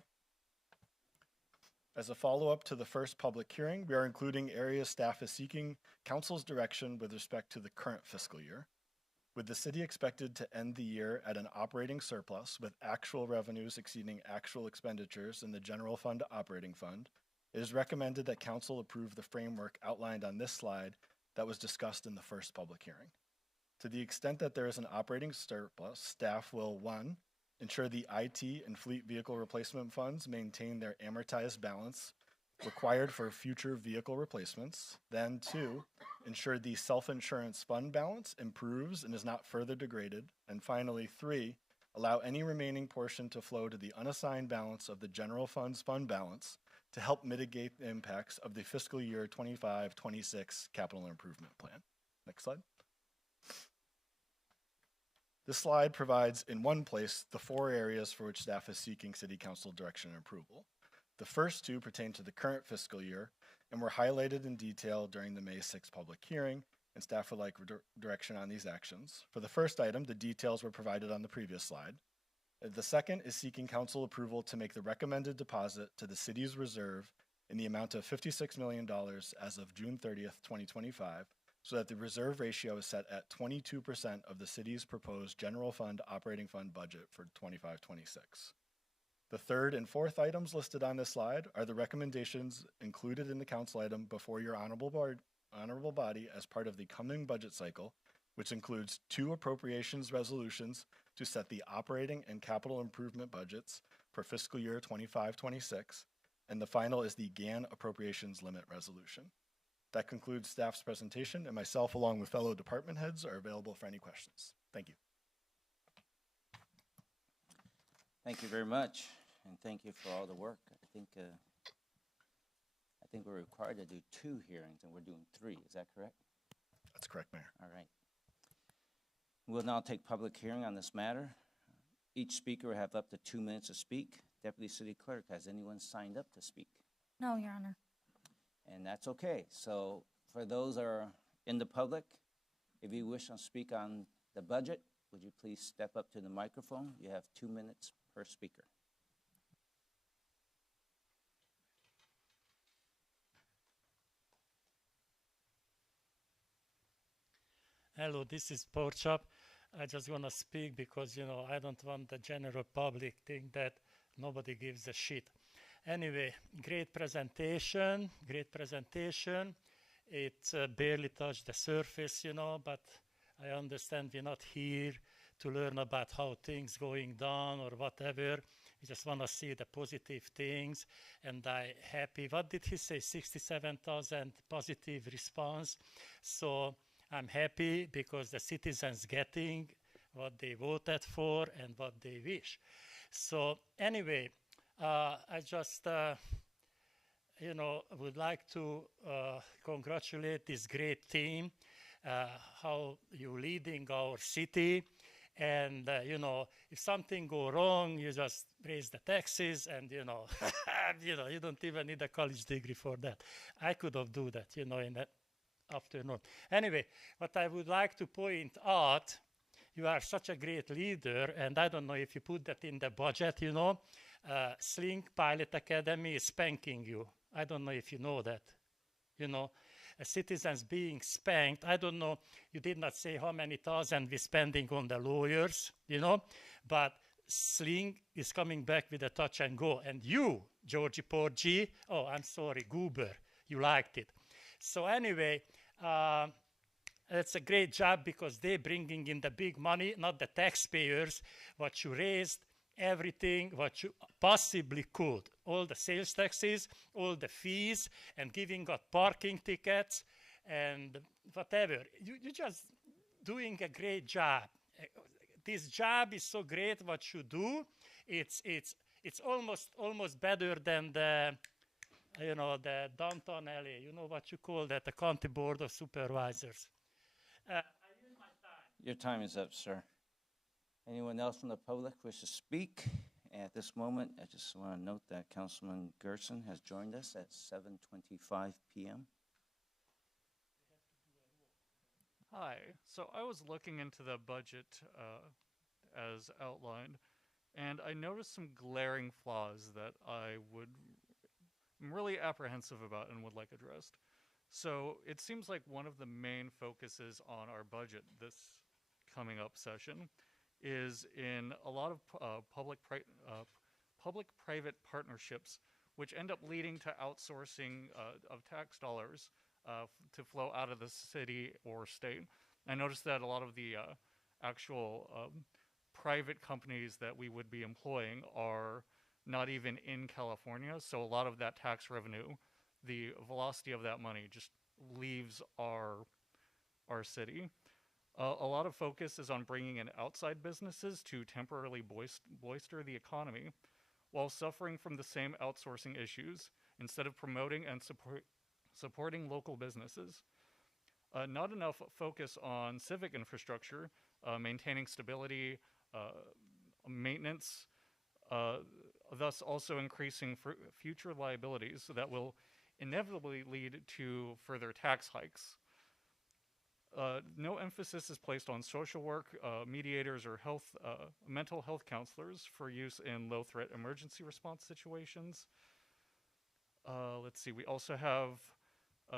As a follow-up to the first public hearing, we are including areas staff is seeking council's direction with respect to the current fiscal year. With the city expected to end the year at an operating surplus with actual revenues exceeding actual expenditures in the general fund operating fund, it is recommended that council approve the framework outlined on this slide that was discussed in the first public hearing. To the extent that there is an operating surplus, staff will, 1, ensure the IT and fleet vehicle replacement funds maintain their amortized balance required for future vehicle replacements. Then 2, ensure the self-insurance fund balance improves and is not further degraded. And finally 3, allow any remaining portion to flow to the unassigned balance of the general fund's fund balance to help mitigate the impacts of the fiscal year 25-26 capital improvement plan. Next slide. This slide provides in one place the 4 areas for which staff is seeking City Council direction and approval. The first 2 pertain to the current fiscal year and were highlighted in detail during the May 6th public hearing, and staff would like direction on these actions. For the first item, the details were provided on the previous slide. The second is seeking council approval to make the recommended deposit to the city's reserve in the amount of $56 million as of June 30th, 2025, so that the reserve ratio is set at 22% of the city's proposed general fund operating fund budget for 25-26. The third and fourth items listed on this slide are the recommendations included in the council item before your honorable body as part of the coming budget cycle, which includes 2 appropriations resolutions to set the operating and capital improvement budgets for fiscal year 25-26, and the final is the GAN appropriations limit resolution. That concludes staff's presentation, and myself, along with fellow department heads, are available for any questions. Thank you. Thank you very much, and thank you for all the work. I think we're required to do 2 hearings, and we're doing 3. Is that correct? That's correct, Mayor. All right. We'll now take public hearing on this matter. Each speaker will have up to 2 minutes to speak. Deputy City Clerk, has anyone signed up to speak? No, Your Honor. And that's okay. So for those that are in the public, if you wish to speak on the budget, would you please step up to the microphone? You have 2 minutes per speaker. Hello, this is Porchop. I just want to speak because, I don't want the general public think that nobody gives a shit. Anyway, great presentation, great presentation. It barely touched the surface, but I understand we're not here to learn about how things going down or whatever. We just want to see the positive things, and I'm happy. What did he say? 67,000 positive response. So I'm happy because the citizens getting what they voted for and what they wish. So anyway, I just, would like to congratulate this great team, how you leading our city. And, if something go wrong, you just raise the taxes and, you don't even need a college degree for that. I could have do that, in that afternoon. Anyway, what I would like to point out, you are such a great leader, and I don't know if you put that in the budget, Sling Pilot Academy is spanking you. I don't know if you know that. Citizens being spanked. I don't know, you did not say how many thousand we're spending on the lawyers, but Sling is coming back with a touch and go. And you, Georgie Porgy, oh, I'm sorry, Goober, you liked it. So anyway, it's a great job because they're bringing in the big money, not the taxpayers, what you raised, everything what you possibly could. All the sales taxes, all the fees, and giving out parking tickets, and whatever. You're just doing a great job. This job is so great what you do. It's almost better than the downtown LA. You know what you call that, the county board of supervisors. I use my time. Your time is up, sir. Anyone else from the public wish to speak? At this moment, I just want to note that Councilman Gerson has joined us at 7:25 p.m. Hi. So I was looking into the budget as outlined, and I noticed some glaring flaws that I'm really apprehensive about and would like addressed. So it seems like one of the main focuses on our budget this coming up session is in a lot of public-private partnerships, which end up leading to outsourcing of tax dollars to flow out of the city or state. I noticed that a lot of the actual private companies that we would be employing are not even in California, so a lot of that tax revenue, the velocity of that money just leaves our city. A lot of focus is on bringing in outside businesses to temporarily bolster the economy while suffering from the same outsourcing issues instead of promoting and supporting local businesses. Not enough focus on civic infrastructure, maintaining stability, maintenance, thus also increasing future liabilities that will inevitably lead to further tax hikes. No emphasis is placed on social work, mediators, or mental health counselors for use in low-threat emergency response situations. Let's see, we also have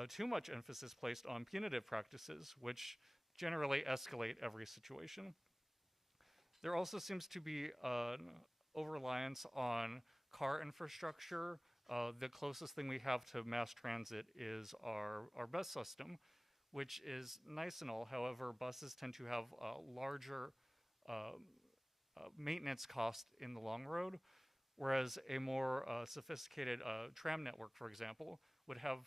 too much emphasis placed on punitive practices, which generally escalate every situation. There also seems to be over-reliance on car infrastructure. The closest thing we have to mass transit is our bus system, which is nice and all. However, buses tend to have larger maintenance cost in the long road, whereas a more sophisticated tram network, for example, would have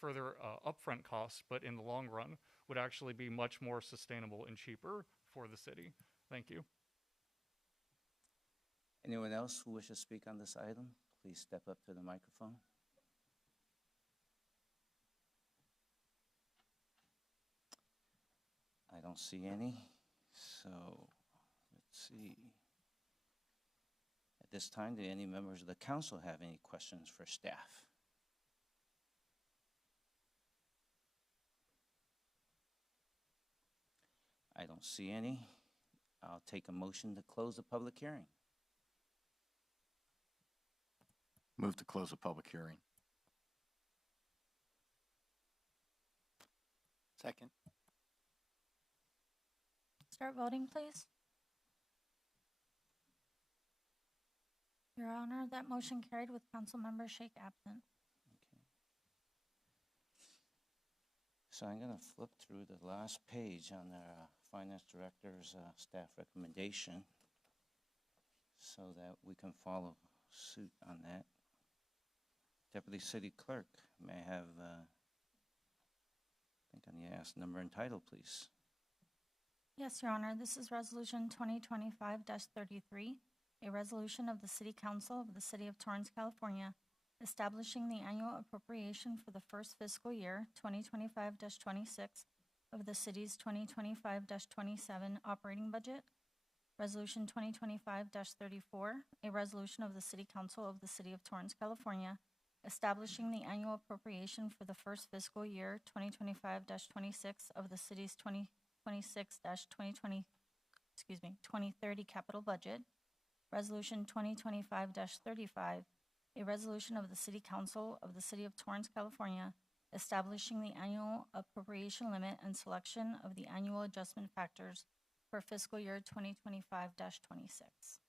further upfront costs, but in the long run would actually be much more sustainable and cheaper for the city. Thank you. Anyone else who wishes to speak on this item, please step up to the microphone. I don't see any, so let's see. At this time, do any members of the council have any questions for staff? I don't see any. I'll take a motion to close the public hearing. Move to close the public hearing. Second. Start voting, please. Your Honor, that motion carried with Councilmember Sheikh absent. Okay. So I'm going to flip through the last page on the Finance Director's staff recommendation so that we can follow suit on that. Deputy City Clerk, may I have, I think I need to ask number and title, please. Yes, Your Honor, this is Resolution 2025-33, a resolution of the City Council of the City of Torrance, California, establishing the annual appropriation for the first fiscal year, 2025-26, of the city's 2025-27 operating budget, Resolution 2025-34, a resolution of the City Council of the City of Torrance, California, establishing the annual appropriation for the first fiscal year 2025-26 of the city's 2026-2020, 2030 capital budget. Resolution 2025-35, a resolution of the City Council of the City of Torrance, California, establishing the annual appropriation limit and selection of the annual adjustment factors for fiscal year 2025-26.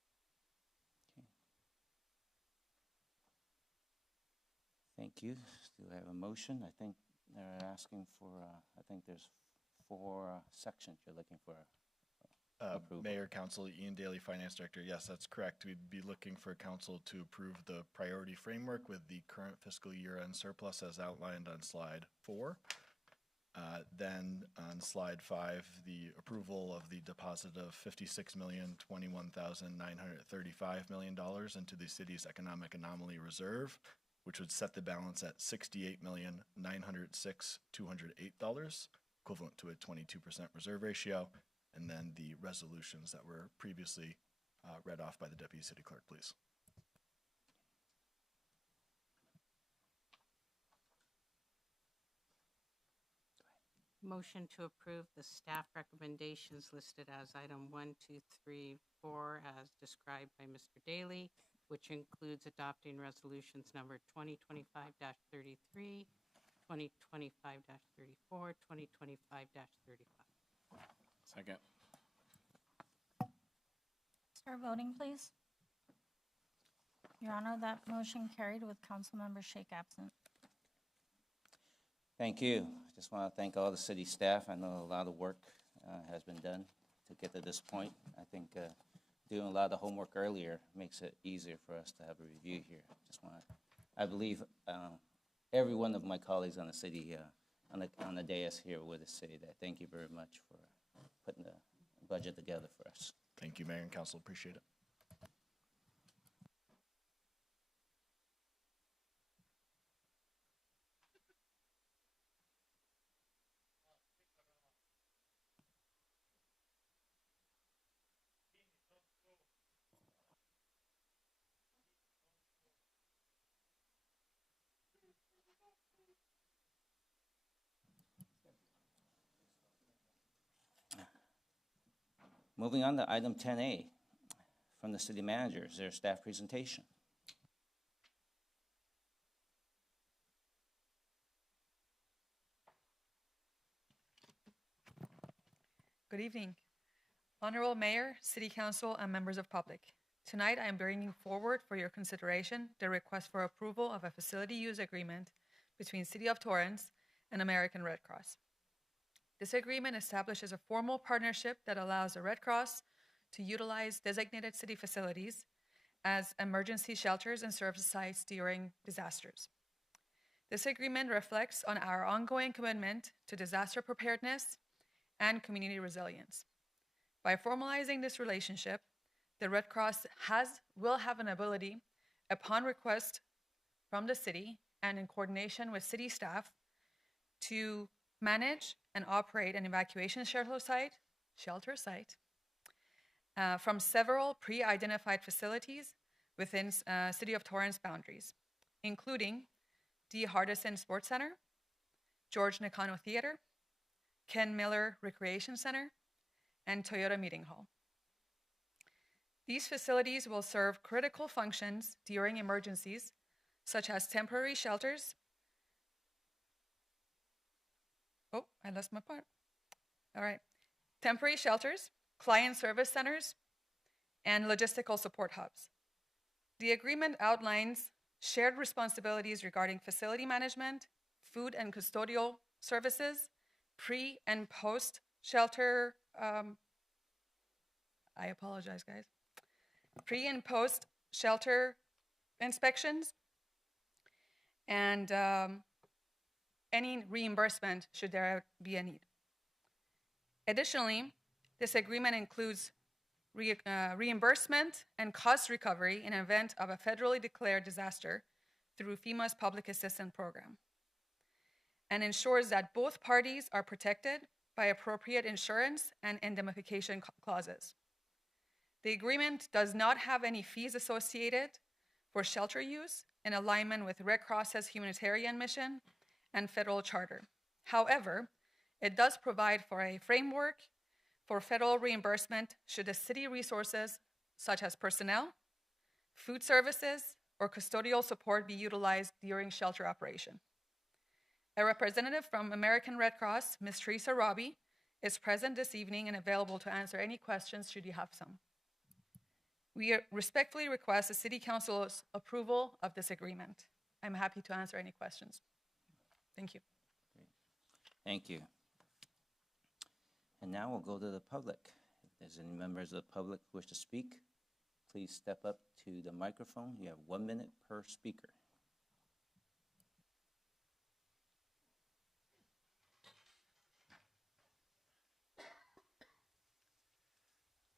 Thank you. Do I have a motion? I think they're asking for, I think there's four sections you're looking for. Approval. Mayor, Council, Ian Daly, Finance Director. Yes, that's correct. We'd be looking for Council to approve the priority framework with the current fiscal year-end surplus as outlined on slide 4. Then on slide 5, the approval of the deposit of $56,021,935 million into the city's economic anomaly reserve, which would set the balance at $68,906,208, equivalent to a 22% reserve ratio. And then the resolutions that were previously read off by the Deputy City Clerk, please. Motion to approve the staff recommendations listed as item 1, 2, 3, 4, as described by Mr. Daly, which includes adopting resolutions number 2025-33, 2025-34, 2025-35. Second. Start voting, please. Your Honor, that motion carried with Councilmember Shake absent. Thank you. Just want to thank all the city staff. I know a lot of work has been done to get to this point. I think doing a lot of homework earlier makes it easier for us to have a review here. I believe every one of my colleagues on the city, on the dais here would say that. Thank you very much for putting the budget together for us. Thank you, Mayor and Council. Appreciate it. Moving on to item 10A from the city manager. Is there a staff presentation? Good evening. Honorable Mayor, City Council, and members of public. Tonight, I am bringing forward for your consideration the request for approval of a facility use agreement between City of Torrance and American Red Cross. This agreement establishes a formal partnership that allows the Red Cross to utilize designated city facilities as emergency shelters and service sites during disasters. This agreement reflects on our ongoing commitment to disaster preparedness and community resilience. By formalizing this relationship, the Red Cross will have an ability, upon request from the city and in coordination with city staff, to manage and operate an evacuation shelter site from several pre-identified facilities within City of Torrance boundaries, including the Hardison Sports Center, George Nakano Theater, Ken Miller Recreation Center, and Toyota Meeting Hall. These facilities will serve critical functions during emergencies, such as temporary shelters. Oh, I lost my part. All right. Temporary shelters, client service centers, and logistical support hubs. The agreement outlines shared responsibilities regarding facility management, food and custodial services, pre- and post-shelter, I apologize, guys. Pre- and post-shelter inspections, and any reimbursement should there be a need. Additionally, this agreement includes reimbursement and cost recovery in event of a federally declared disaster through FEMA's Public Assistance Program, and ensures that both parties are protected by appropriate insurance and indemnification clauses. The agreement does not have any fees associated for shelter use in alignment with Red Cross's humanitarian mission and federal charter. However, it does provide for a framework for federal reimbursement should the city resources such as personnel, food services, or custodial support be utilized during shelter operation. A representative from American Red Cross, Ms. Teresa Robbie, is present this evening and available to answer any questions should you have some. We respectfully request the City Council's approval of this agreement. I'm happy to answer any questions. Thank you. Thank you. And now we'll go to the public. If there's any members of the public who wish to speak, please step up to the microphone. You have 1 minute per speaker.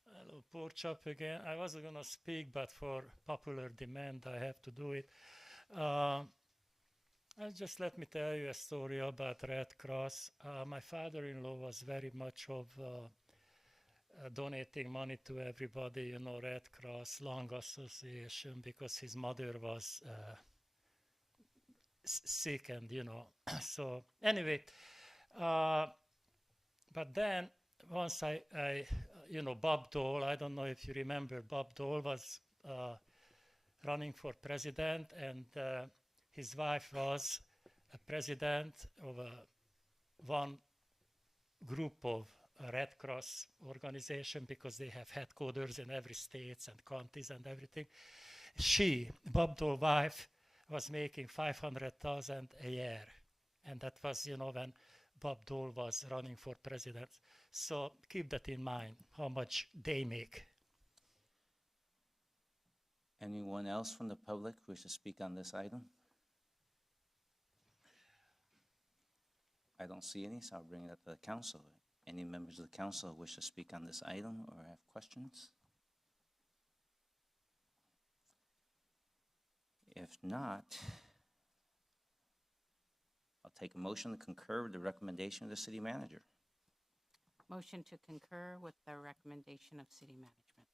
Hello, Pork Chop again. I wasn't going to speak, but for popular demand, I have to do it. Just let me tell you a story about Red Cross. My father-in-law was very much of donating money to everybody, you know, Red Cross, Lung Association, because his mother was sick and, you know, so anyway, but then once I you know, Bob Dole, I don't know if you remember, Bob Dole was running for president, and his wife was a president of one group of Red Cross organization, because they have headquarters in every states and counties and everything. Bob Dole's wife, was making $500,000 a year, and that was, you know, when Bob Dole was running for president. So keep that in mind, how much they make. Anyone else from the public who wishes to speak on this item? I don't see any, so I'll bring it up to the council. Any members of the council who wish to speak on this item or have questions? If not, I'll take a motion to concur with the recommendation of the city manager. Motion to concur with the recommendation of city management.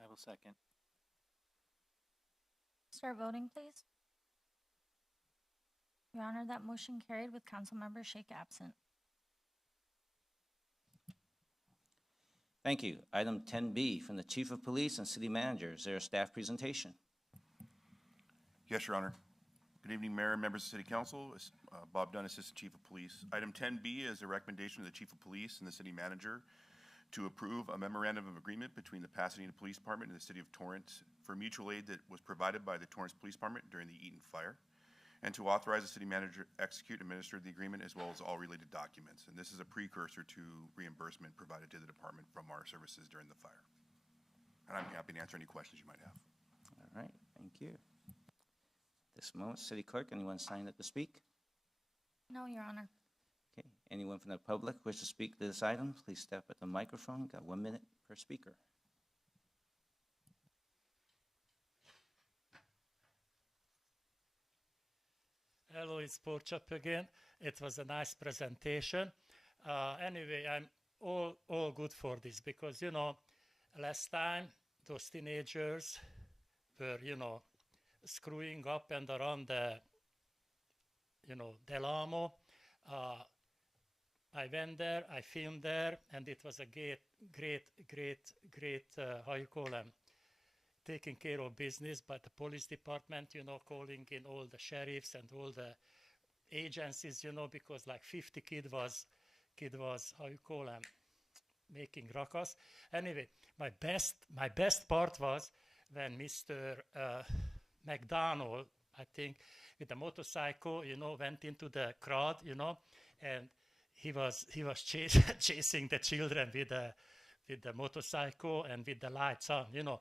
I will second. Start voting, please. Your Honor, that motion carried with Councilmember Sheikh absent. Thank you. Item 10B from the Chief of Police and City Manager. Is there a staff presentation? Yes, Your Honor. Good evening, Mayor and members of the City Council. Bob Dunn, Assistant Chief of Police. Item 10B is a recommendation of the Chief of Police and the City Manager to approve a memorandum of agreement between the Pasadena Police Department and the City of Torrance for mutual aid that was provided by the Torrance Police Department during the Eaton fire, and to authorize the City Manager to execute and administer the agreement as well as all related documents. And this is a precursor to reimbursement provided to the department from our services during the fire. And I'm happy to answer any questions you might have. All right, thank you. This moment, City Clerk, anyone signed up to speak? No, Your Honor. Okay, anyone from the public wish to speak to this item, please step at the microphone. Got 1 minute per speaker. Hello, it's Pork Chop again. It was a nice presentation. Anyway, I'm all good for this because, you know, last time those teenagers were, you know, screwing up and around the, you know, Del Amo. I went there, I filmed there, and it was a great, how you call them, taking care of business by the police department, you know, calling in all the sheriffs and all the agencies, you know, because like 50 kid was, how you call them, making ruckus. Anyway, my best part was when Mr. McDonald, I think, with the motorcycle, you know, went into the crowd, you know, and he was chasing the children with the motorcycle and with the lights on, you know.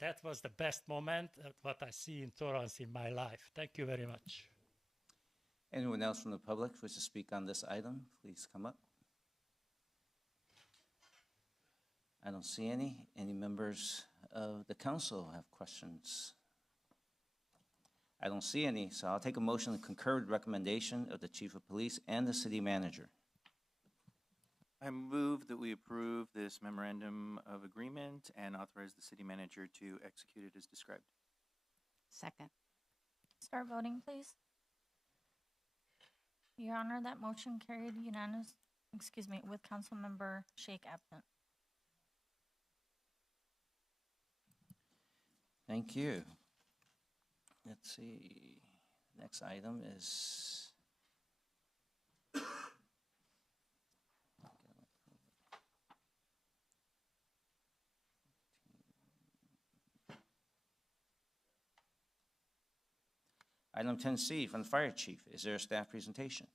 That was the best moment what I see in Torrance in my life. Thank you very much. Anyone else from the public who wishes to speak on this item, please come up. I don't see any. Any members of the council have questions? I don't see any, so I'll take a motion to concur with the recommendation of the Chief of Police and the City Manager. I move that we approve this memorandum of agreement and authorize the city manager to execute it as described. Second. Start voting, please. Your Honor, that motion carried unanimous, with Councilmember Shake absent. Thank you. Let's see. Next item is item 10C from the Fire Chief. Is there a staff presentation?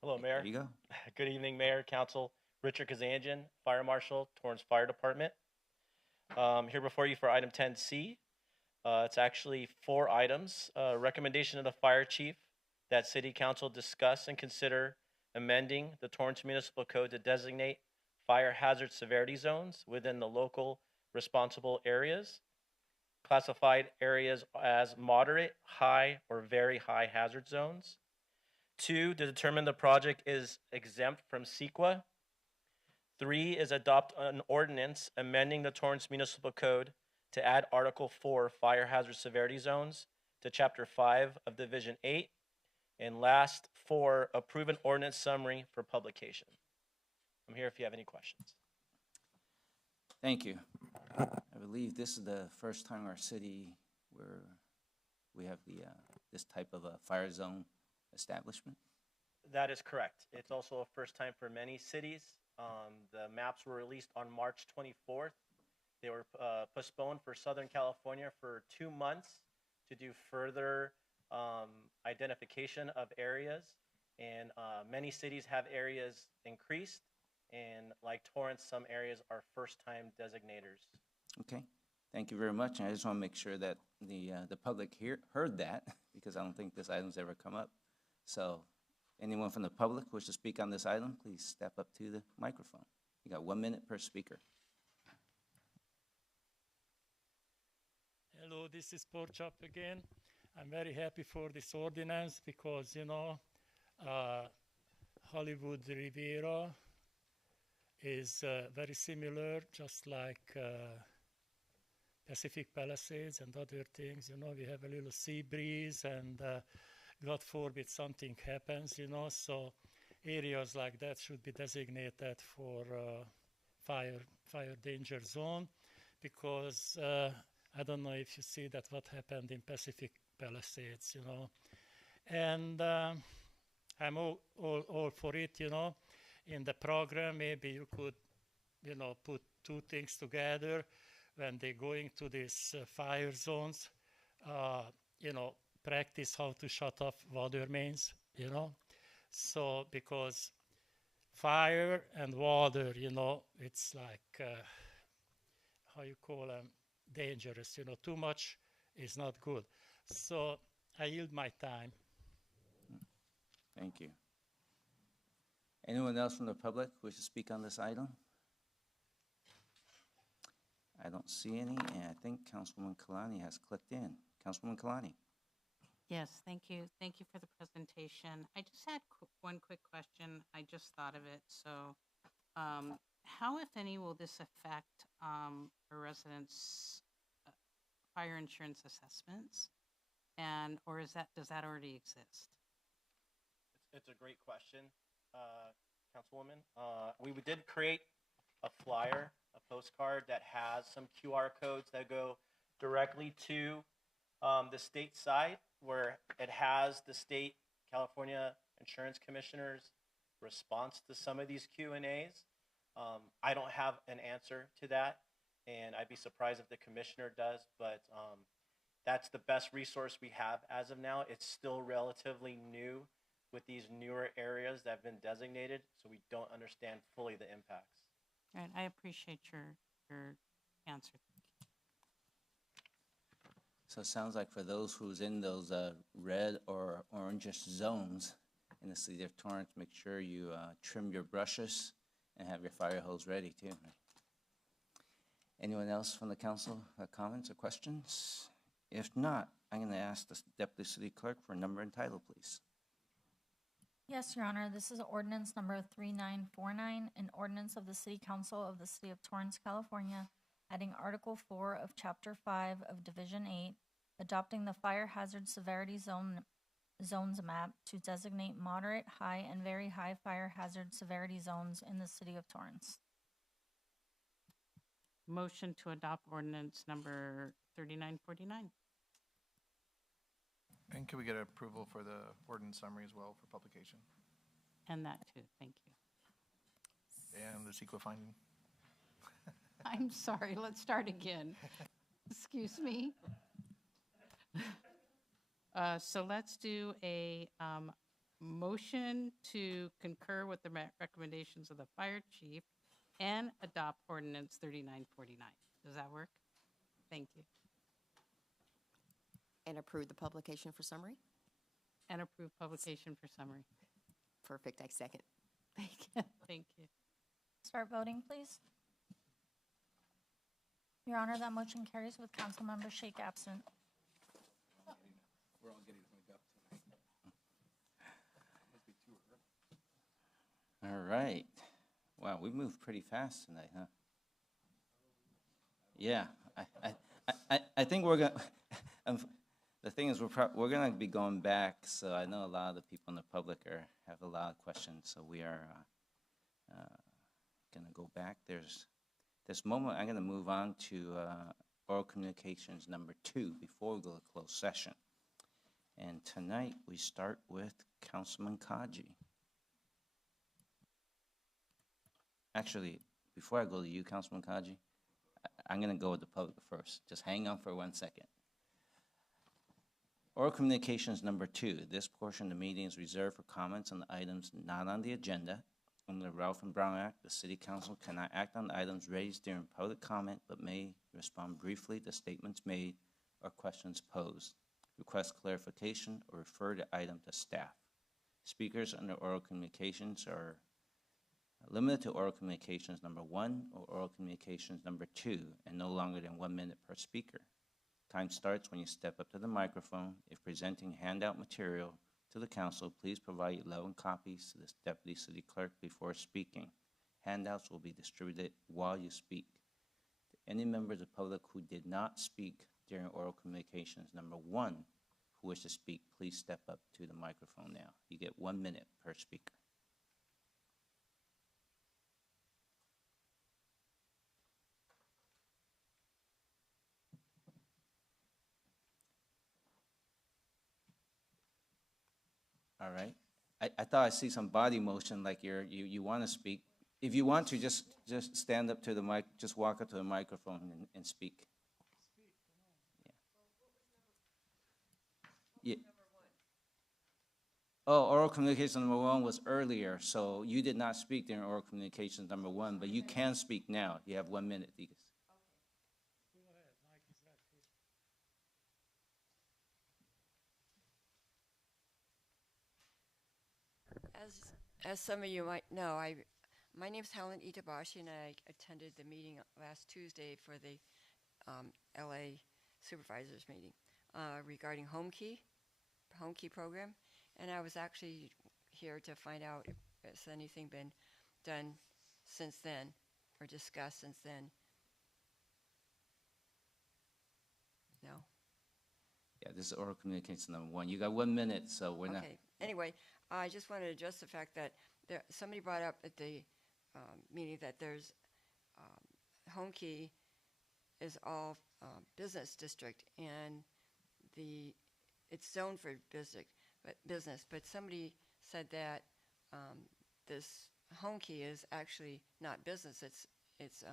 Hello, Mayor. There you go. Good evening, Mayor, Council. Richard Kazanjian, Fire Marshal, Torrance Fire Department. Here before you for item 10C. It's actually 4 items. Recommendation of the Fire Chief that City Council discuss and consider amending the Torrance Municipal Code to designate fire hazard severity zones within the local responsible areas, classified areas as moderate, high, or very high hazard zones. 2, to determine the project is exempt from CEQA. 3 is adopt an ordinance amending the Torrance Municipal Code to add Article 4 Fire Hazard Severity Zones to Chapter 5 of Division 8. And last, 4, approve an ordinance summary for publication. I'm here if you have any questions. Thank you. I believe this is the first time our city where we have the this type of a fire zone establishment. That is correct. It's also a first time for many cities. The maps were released on March 24th. They were postponed for Southern California for 2 months to do further identification of areas. And many cities have areas increased. And like Torrance, some areas are first-time designators. Okay, thank you very much. And I just want to make sure that the public heard that because I don't think this item's ever come up. So anyone from the public who wishes to speak on this item, please step up to the microphone. You got 1 minute per speaker. Hello, this is Porchop again. I'm very happy for this ordinance because, you know, Hollywood Riviera is very similar, just like Pacific Palisades and other things. You know, we have a little sea breeze and God forbid something happens, you know, so areas like that should be designated for fire danger zone because I don't know if you see that what happened in Pacific Palisades, you know. And I'm all for it, you know. In the program, maybe you could, you know, put 2 things together when they go into these fire zones, you know, practice how to shut off water mains, you know. So, because fire and water, you know, it's like, how you call them, dangerous, you know, too much is not good. So, I yield my time. Thank you. Anyone else from the public who wishes to speak on this item? I don't see any, and I think Councilwoman Kalani has clicked in. Councilwoman Kalani. Yes, thank you. Thank you for the presentation. I just had one quick question. I just thought of it. So how, if any, will this affect a residents' fire insurance assessments? And, or does that already exist? It's a great question, Councilwoman. We did create a flyer, a postcard that has some QR codes that go directly to the state side where it has the state California Insurance Commissioner's response to some of these Q&As. I don't have an answer to that, and I'd be surprised if the commissioner does, but that's the best resource we have as of now. It's still relatively new with these newer areas that have been designated, so we don't understand fully the impacts. All right, I appreciate your answer. So it sounds like for those who's in those red or orangish zones in the city of Torrance, make sure you trim your brushes and have your fire hose ready too. Anyone else from the council have comments or questions? If not, I'm going to ask the Deputy City Clerk for a number and title, please. Yes, Your Honor, this is ordinance number 3949, an ordinance of the City Council of the City of Torrance, California, adding Article 4 of Chapter 5 of Division 8, adopting the fire hazard severity zones map to designate moderate, high, and very high fire hazard severity zones in the City of Torrance. Motion to adopt ordinance number 3949. And can we get approval for the ordinance summary as well for publication? And that too, thank you. And the CEQA finding? I'm sorry, let's start again. Excuse me. So let's do a motion to concur with the recommendations of the fire chief and adopt ordinance 3949. Does that work? Thank you. And approve the publication for summary? And approve publication for summary. Perfect, I second. Thank you. Thank you. Start voting, please. Your Honor, that motion carries with Councilmember Shake absent. We're all getting hung up tonight. Must be too early. All right. Wow, we moved pretty fast tonight, huh? Yeah, I think we're gonna. The thing is, we're gonna be going back. So I know a lot of the people in the public have a lot of questions. So we are gonna go back. There's this moment. I'm gonna move on to oral communications number 2 before we go to closed session. And tonight we start with Councilman Kaji. Actually, before I go to you, Councilman Kaji, I'm going to go with the public first. Just hang on for 1 second. Oral communications number 2. This portion of the meeting is reserved for comments on the items not on the agenda. Under the Ralph and Brown Act, the City Council cannot act on items raised during public comment, but may respond briefly to statements made or questions posed, request clarification, or refer the item to staff. Speakers under oral communications are limited to oral communications number 1 or oral communications number 2, and no longer than 1 minute per speaker. Time starts when you step up to the microphone. If presenting handout material to the council, please provide 11 copies to the Deputy City Clerk before speaking. Handouts will be distributed while you speak. To any members of the public who did not speak during oral communications number 1 who wish to speak, please step up to the microphone now. You get 1 minute per speaker. All right. I thought I see some body motion like you want to speak. If you want to, just stand up to the mic, just walk up to the microphone and speak. Yeah. Oh, oral communication number 1 was earlier, so you did not speak during oral communications number 1, but you can speak now. You have 1 minute, Deacon. As some of you might know, my name is Helen Itabashi, and I attended the meeting last Tuesday for the LA Supervisors meeting regarding Home Key program, and I was actually here to find out if has anything been done since then or discussed since then. No? Yeah, this is oral communication number 1. You got 1 minute, so we're not. Okay. Anyway, I just wanted to address the fact that somebody brought up at the meeting that there's Home Key is all business district, and it's zoned for business. But somebody said that this Home Key is actually not business; it's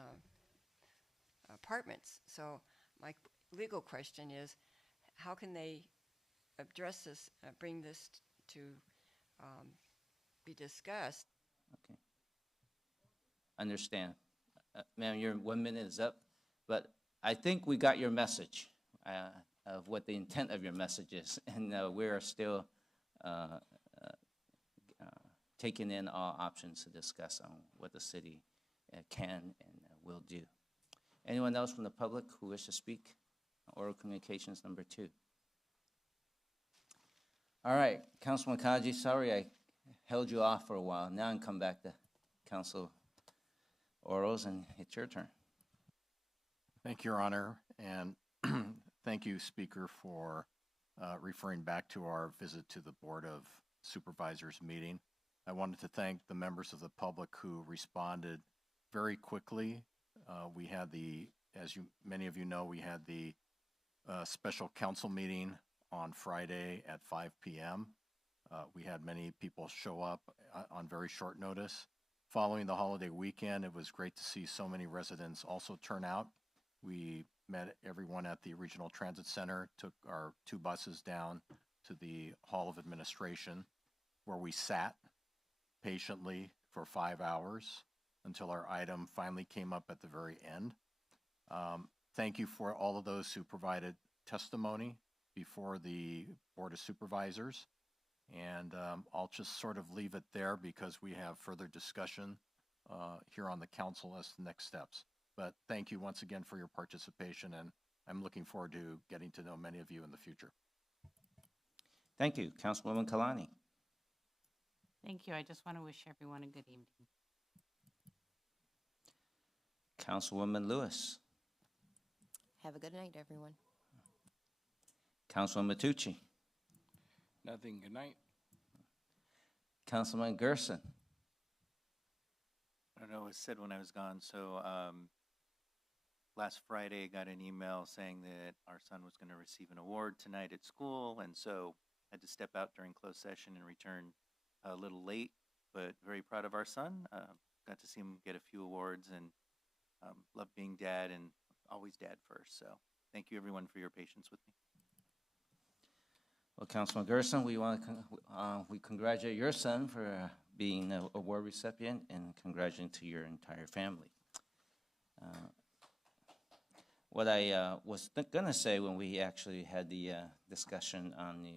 apartments. So my legal question is, how can they address this, bring this to be discussed? Okay. Understand. Ma'am, your 1 minute is up, but I think we got your message of what the intent of your message is, and we are still taking in all options to discuss on what the city can and will do. Anyone else from the public who wish to speak? Oral communications number 2. All right, Councilman Kaji, sorry I held you off for a while. Now and come back to Council Oros, and it's your turn. Thank you, Your Honor, and thank you, Speaker, for referring back to our visit to the Board of Supervisors meeting. I wanted to thank the members of the public who responded very quickly. We had as many of you know, we had the special council meeting on Friday at 5 p.m. We had many people show up on very short notice. Following the holiday weekend, it was great to see so many residents also turn out. We met everyone at the Regional Transit Center, took our 2 buses down to the Hall of Administration, where we sat patiently for 5 hours until our item finally came up at the very end. Thank you for all of those who provided testimony before the Board of Supervisors. And I'll just sort of leave it there because we have further discussion here on the council as the next steps. But thank you once again for your participation, and I'm looking forward to getting to know many of you in the future. Thank you. Councilwoman Kalani. Thank you. I just want to wish everyone a good evening. Councilwoman Lewis. Have a good night, everyone. Councilwoman Matucci. Nothing. Good night. Councilman Gerson. I don't know, it was said when I was gone. So last Friday, I got an email saying that our son was going to receive an award tonight at school, and so I had to step out during closed session and return a little late, but very proud of our son. Got to see him get a few awards, and love being dad, and always dad first. So thank you, everyone, for your patience with me. Well, Councilman Gerson, we congratulate your son for being an award recipient, and congratulating to your entire family. What I was going to say when we actually had the discussion on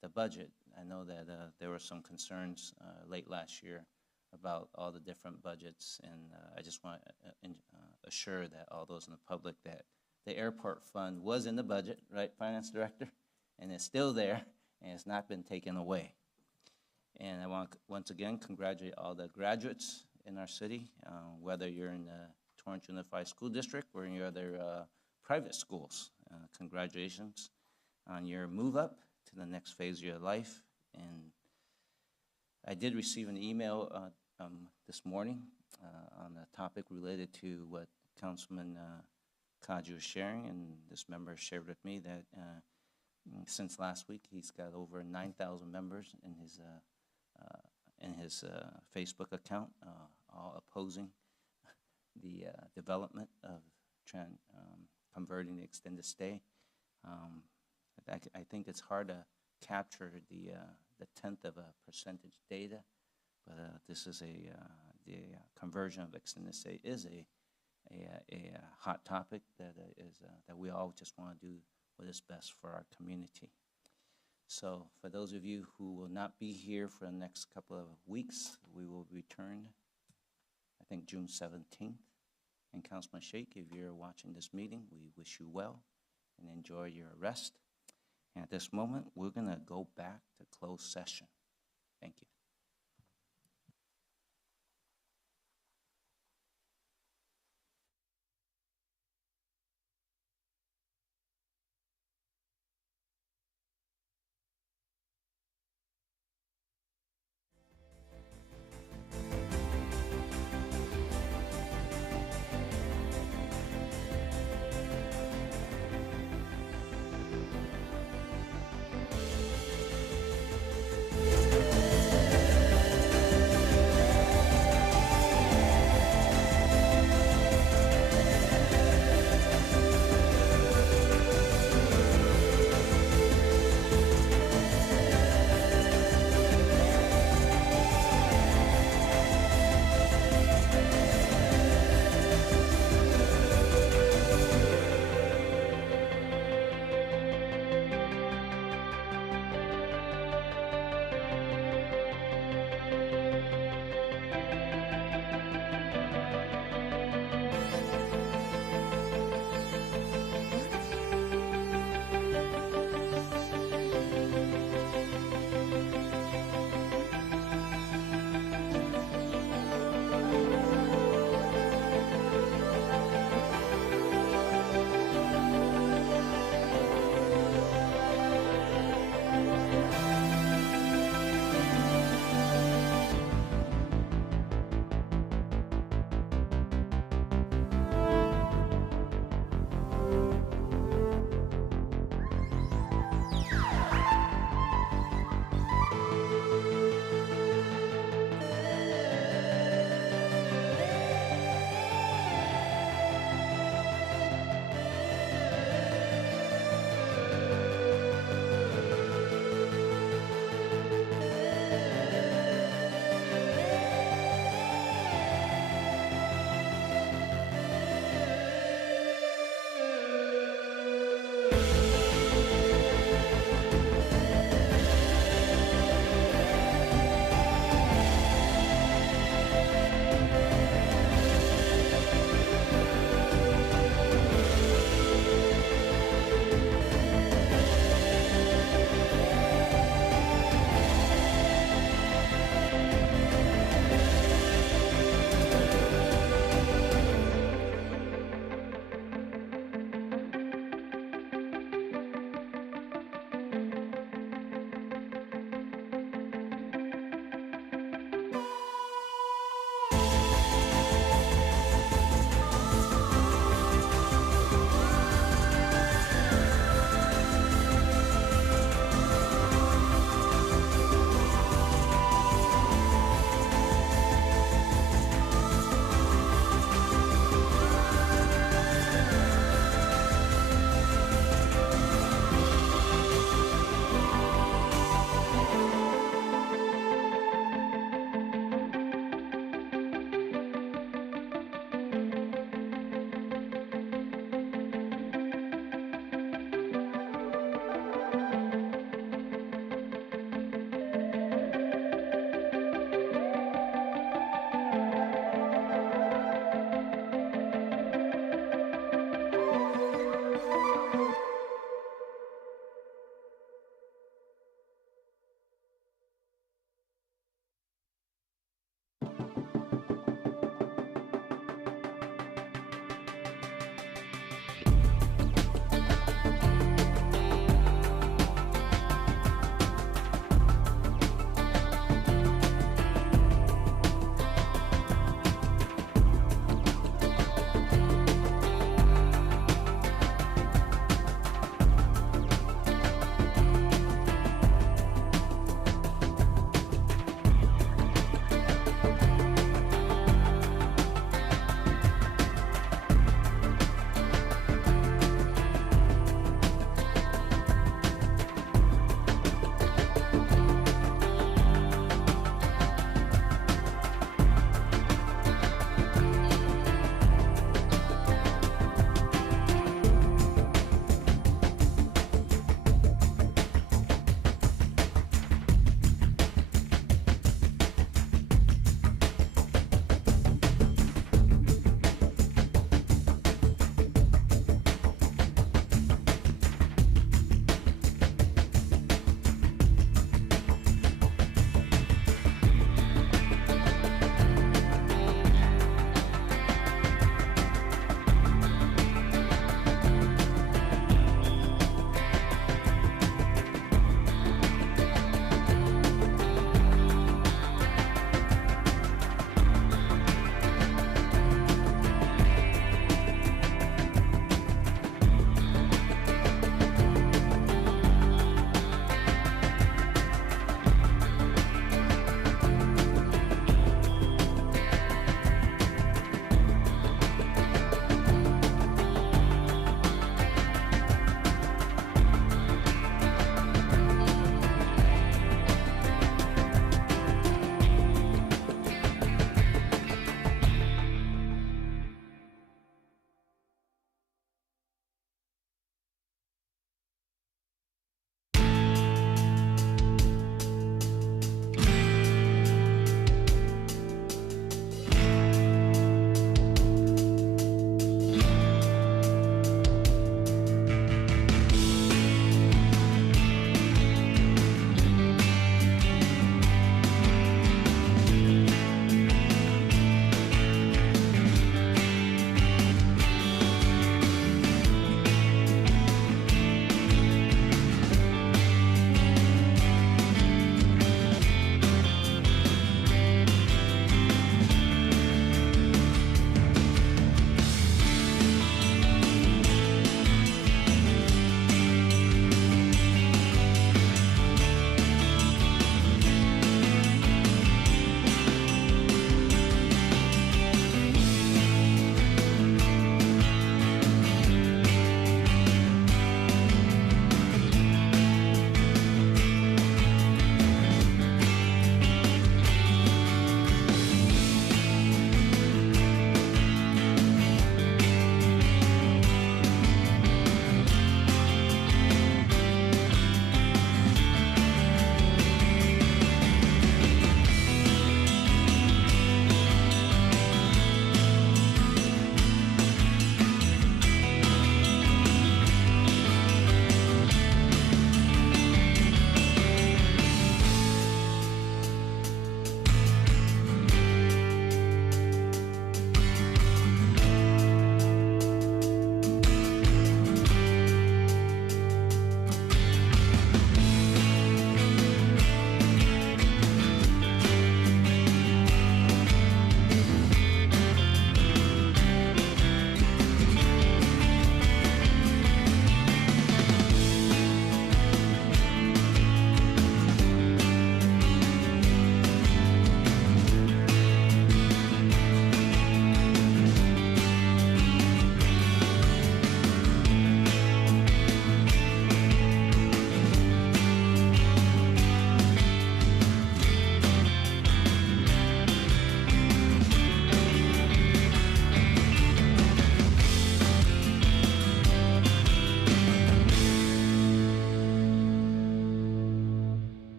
the budget, I know that there were some concerns late last year about all the different budgets, and I just want to assure that all those in the public that the airport fund was in the budget, right, Finance Director? And it's still there, and it's not been taken away. And I want to once again congratulate all the graduates in our city, whether you're in the Torrance Unified School District or in your other private schools. Congratulations on your move up to the next phase of your life. And I did receive an email this morning on a topic related to what Councilman Kaji was sharing, and this member shared with me that since last week, he's got over 9,000 members in his Facebook account, all opposing the development of converting the extended stay. I think it's hard to capture the 1/10 of a percentage data, but this is the conversion of extended stay is a hot topic that we all just want to do what is best for our community. So for those of you who will not be here for the next couple of weeks, we will return, I think, June 17th. And Councilman Sheikh, if you're watching this meeting, we wish you well and enjoy your rest. And at this moment, we're going to go back to closed session. Thank you.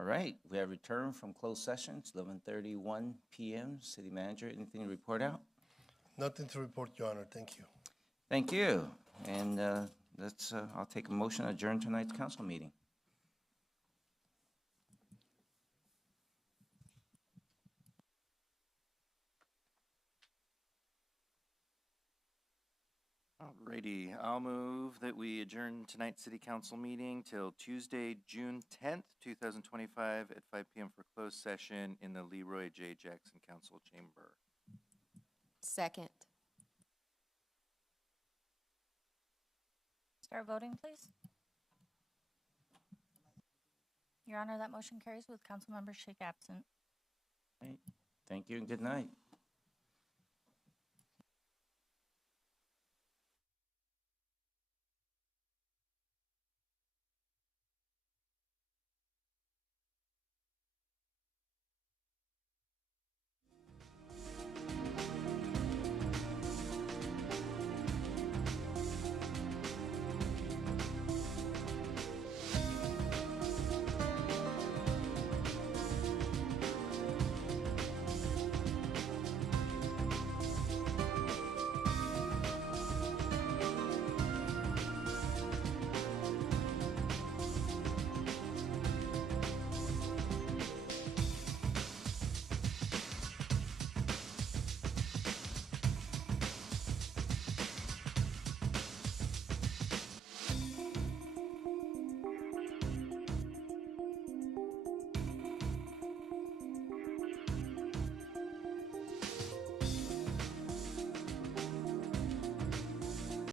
All right, we have returned from closed session. It's 11:31 p.m. City Manager, anything to report out? Nothing to report, Your Honor. Thank you. Thank you. And I'll take a motion to adjourn tonight's council meeting. Alrighty, I'll move that we adjourn tonight's city council meeting till Tuesday, June 10th, 2025 at 5 p.m. for closed session in the Leroy J. Jackson Council Chamber. Second. Start voting, please. Your Honor, that motion carries with Councilmember Shake absent. Right. Thank you and good night.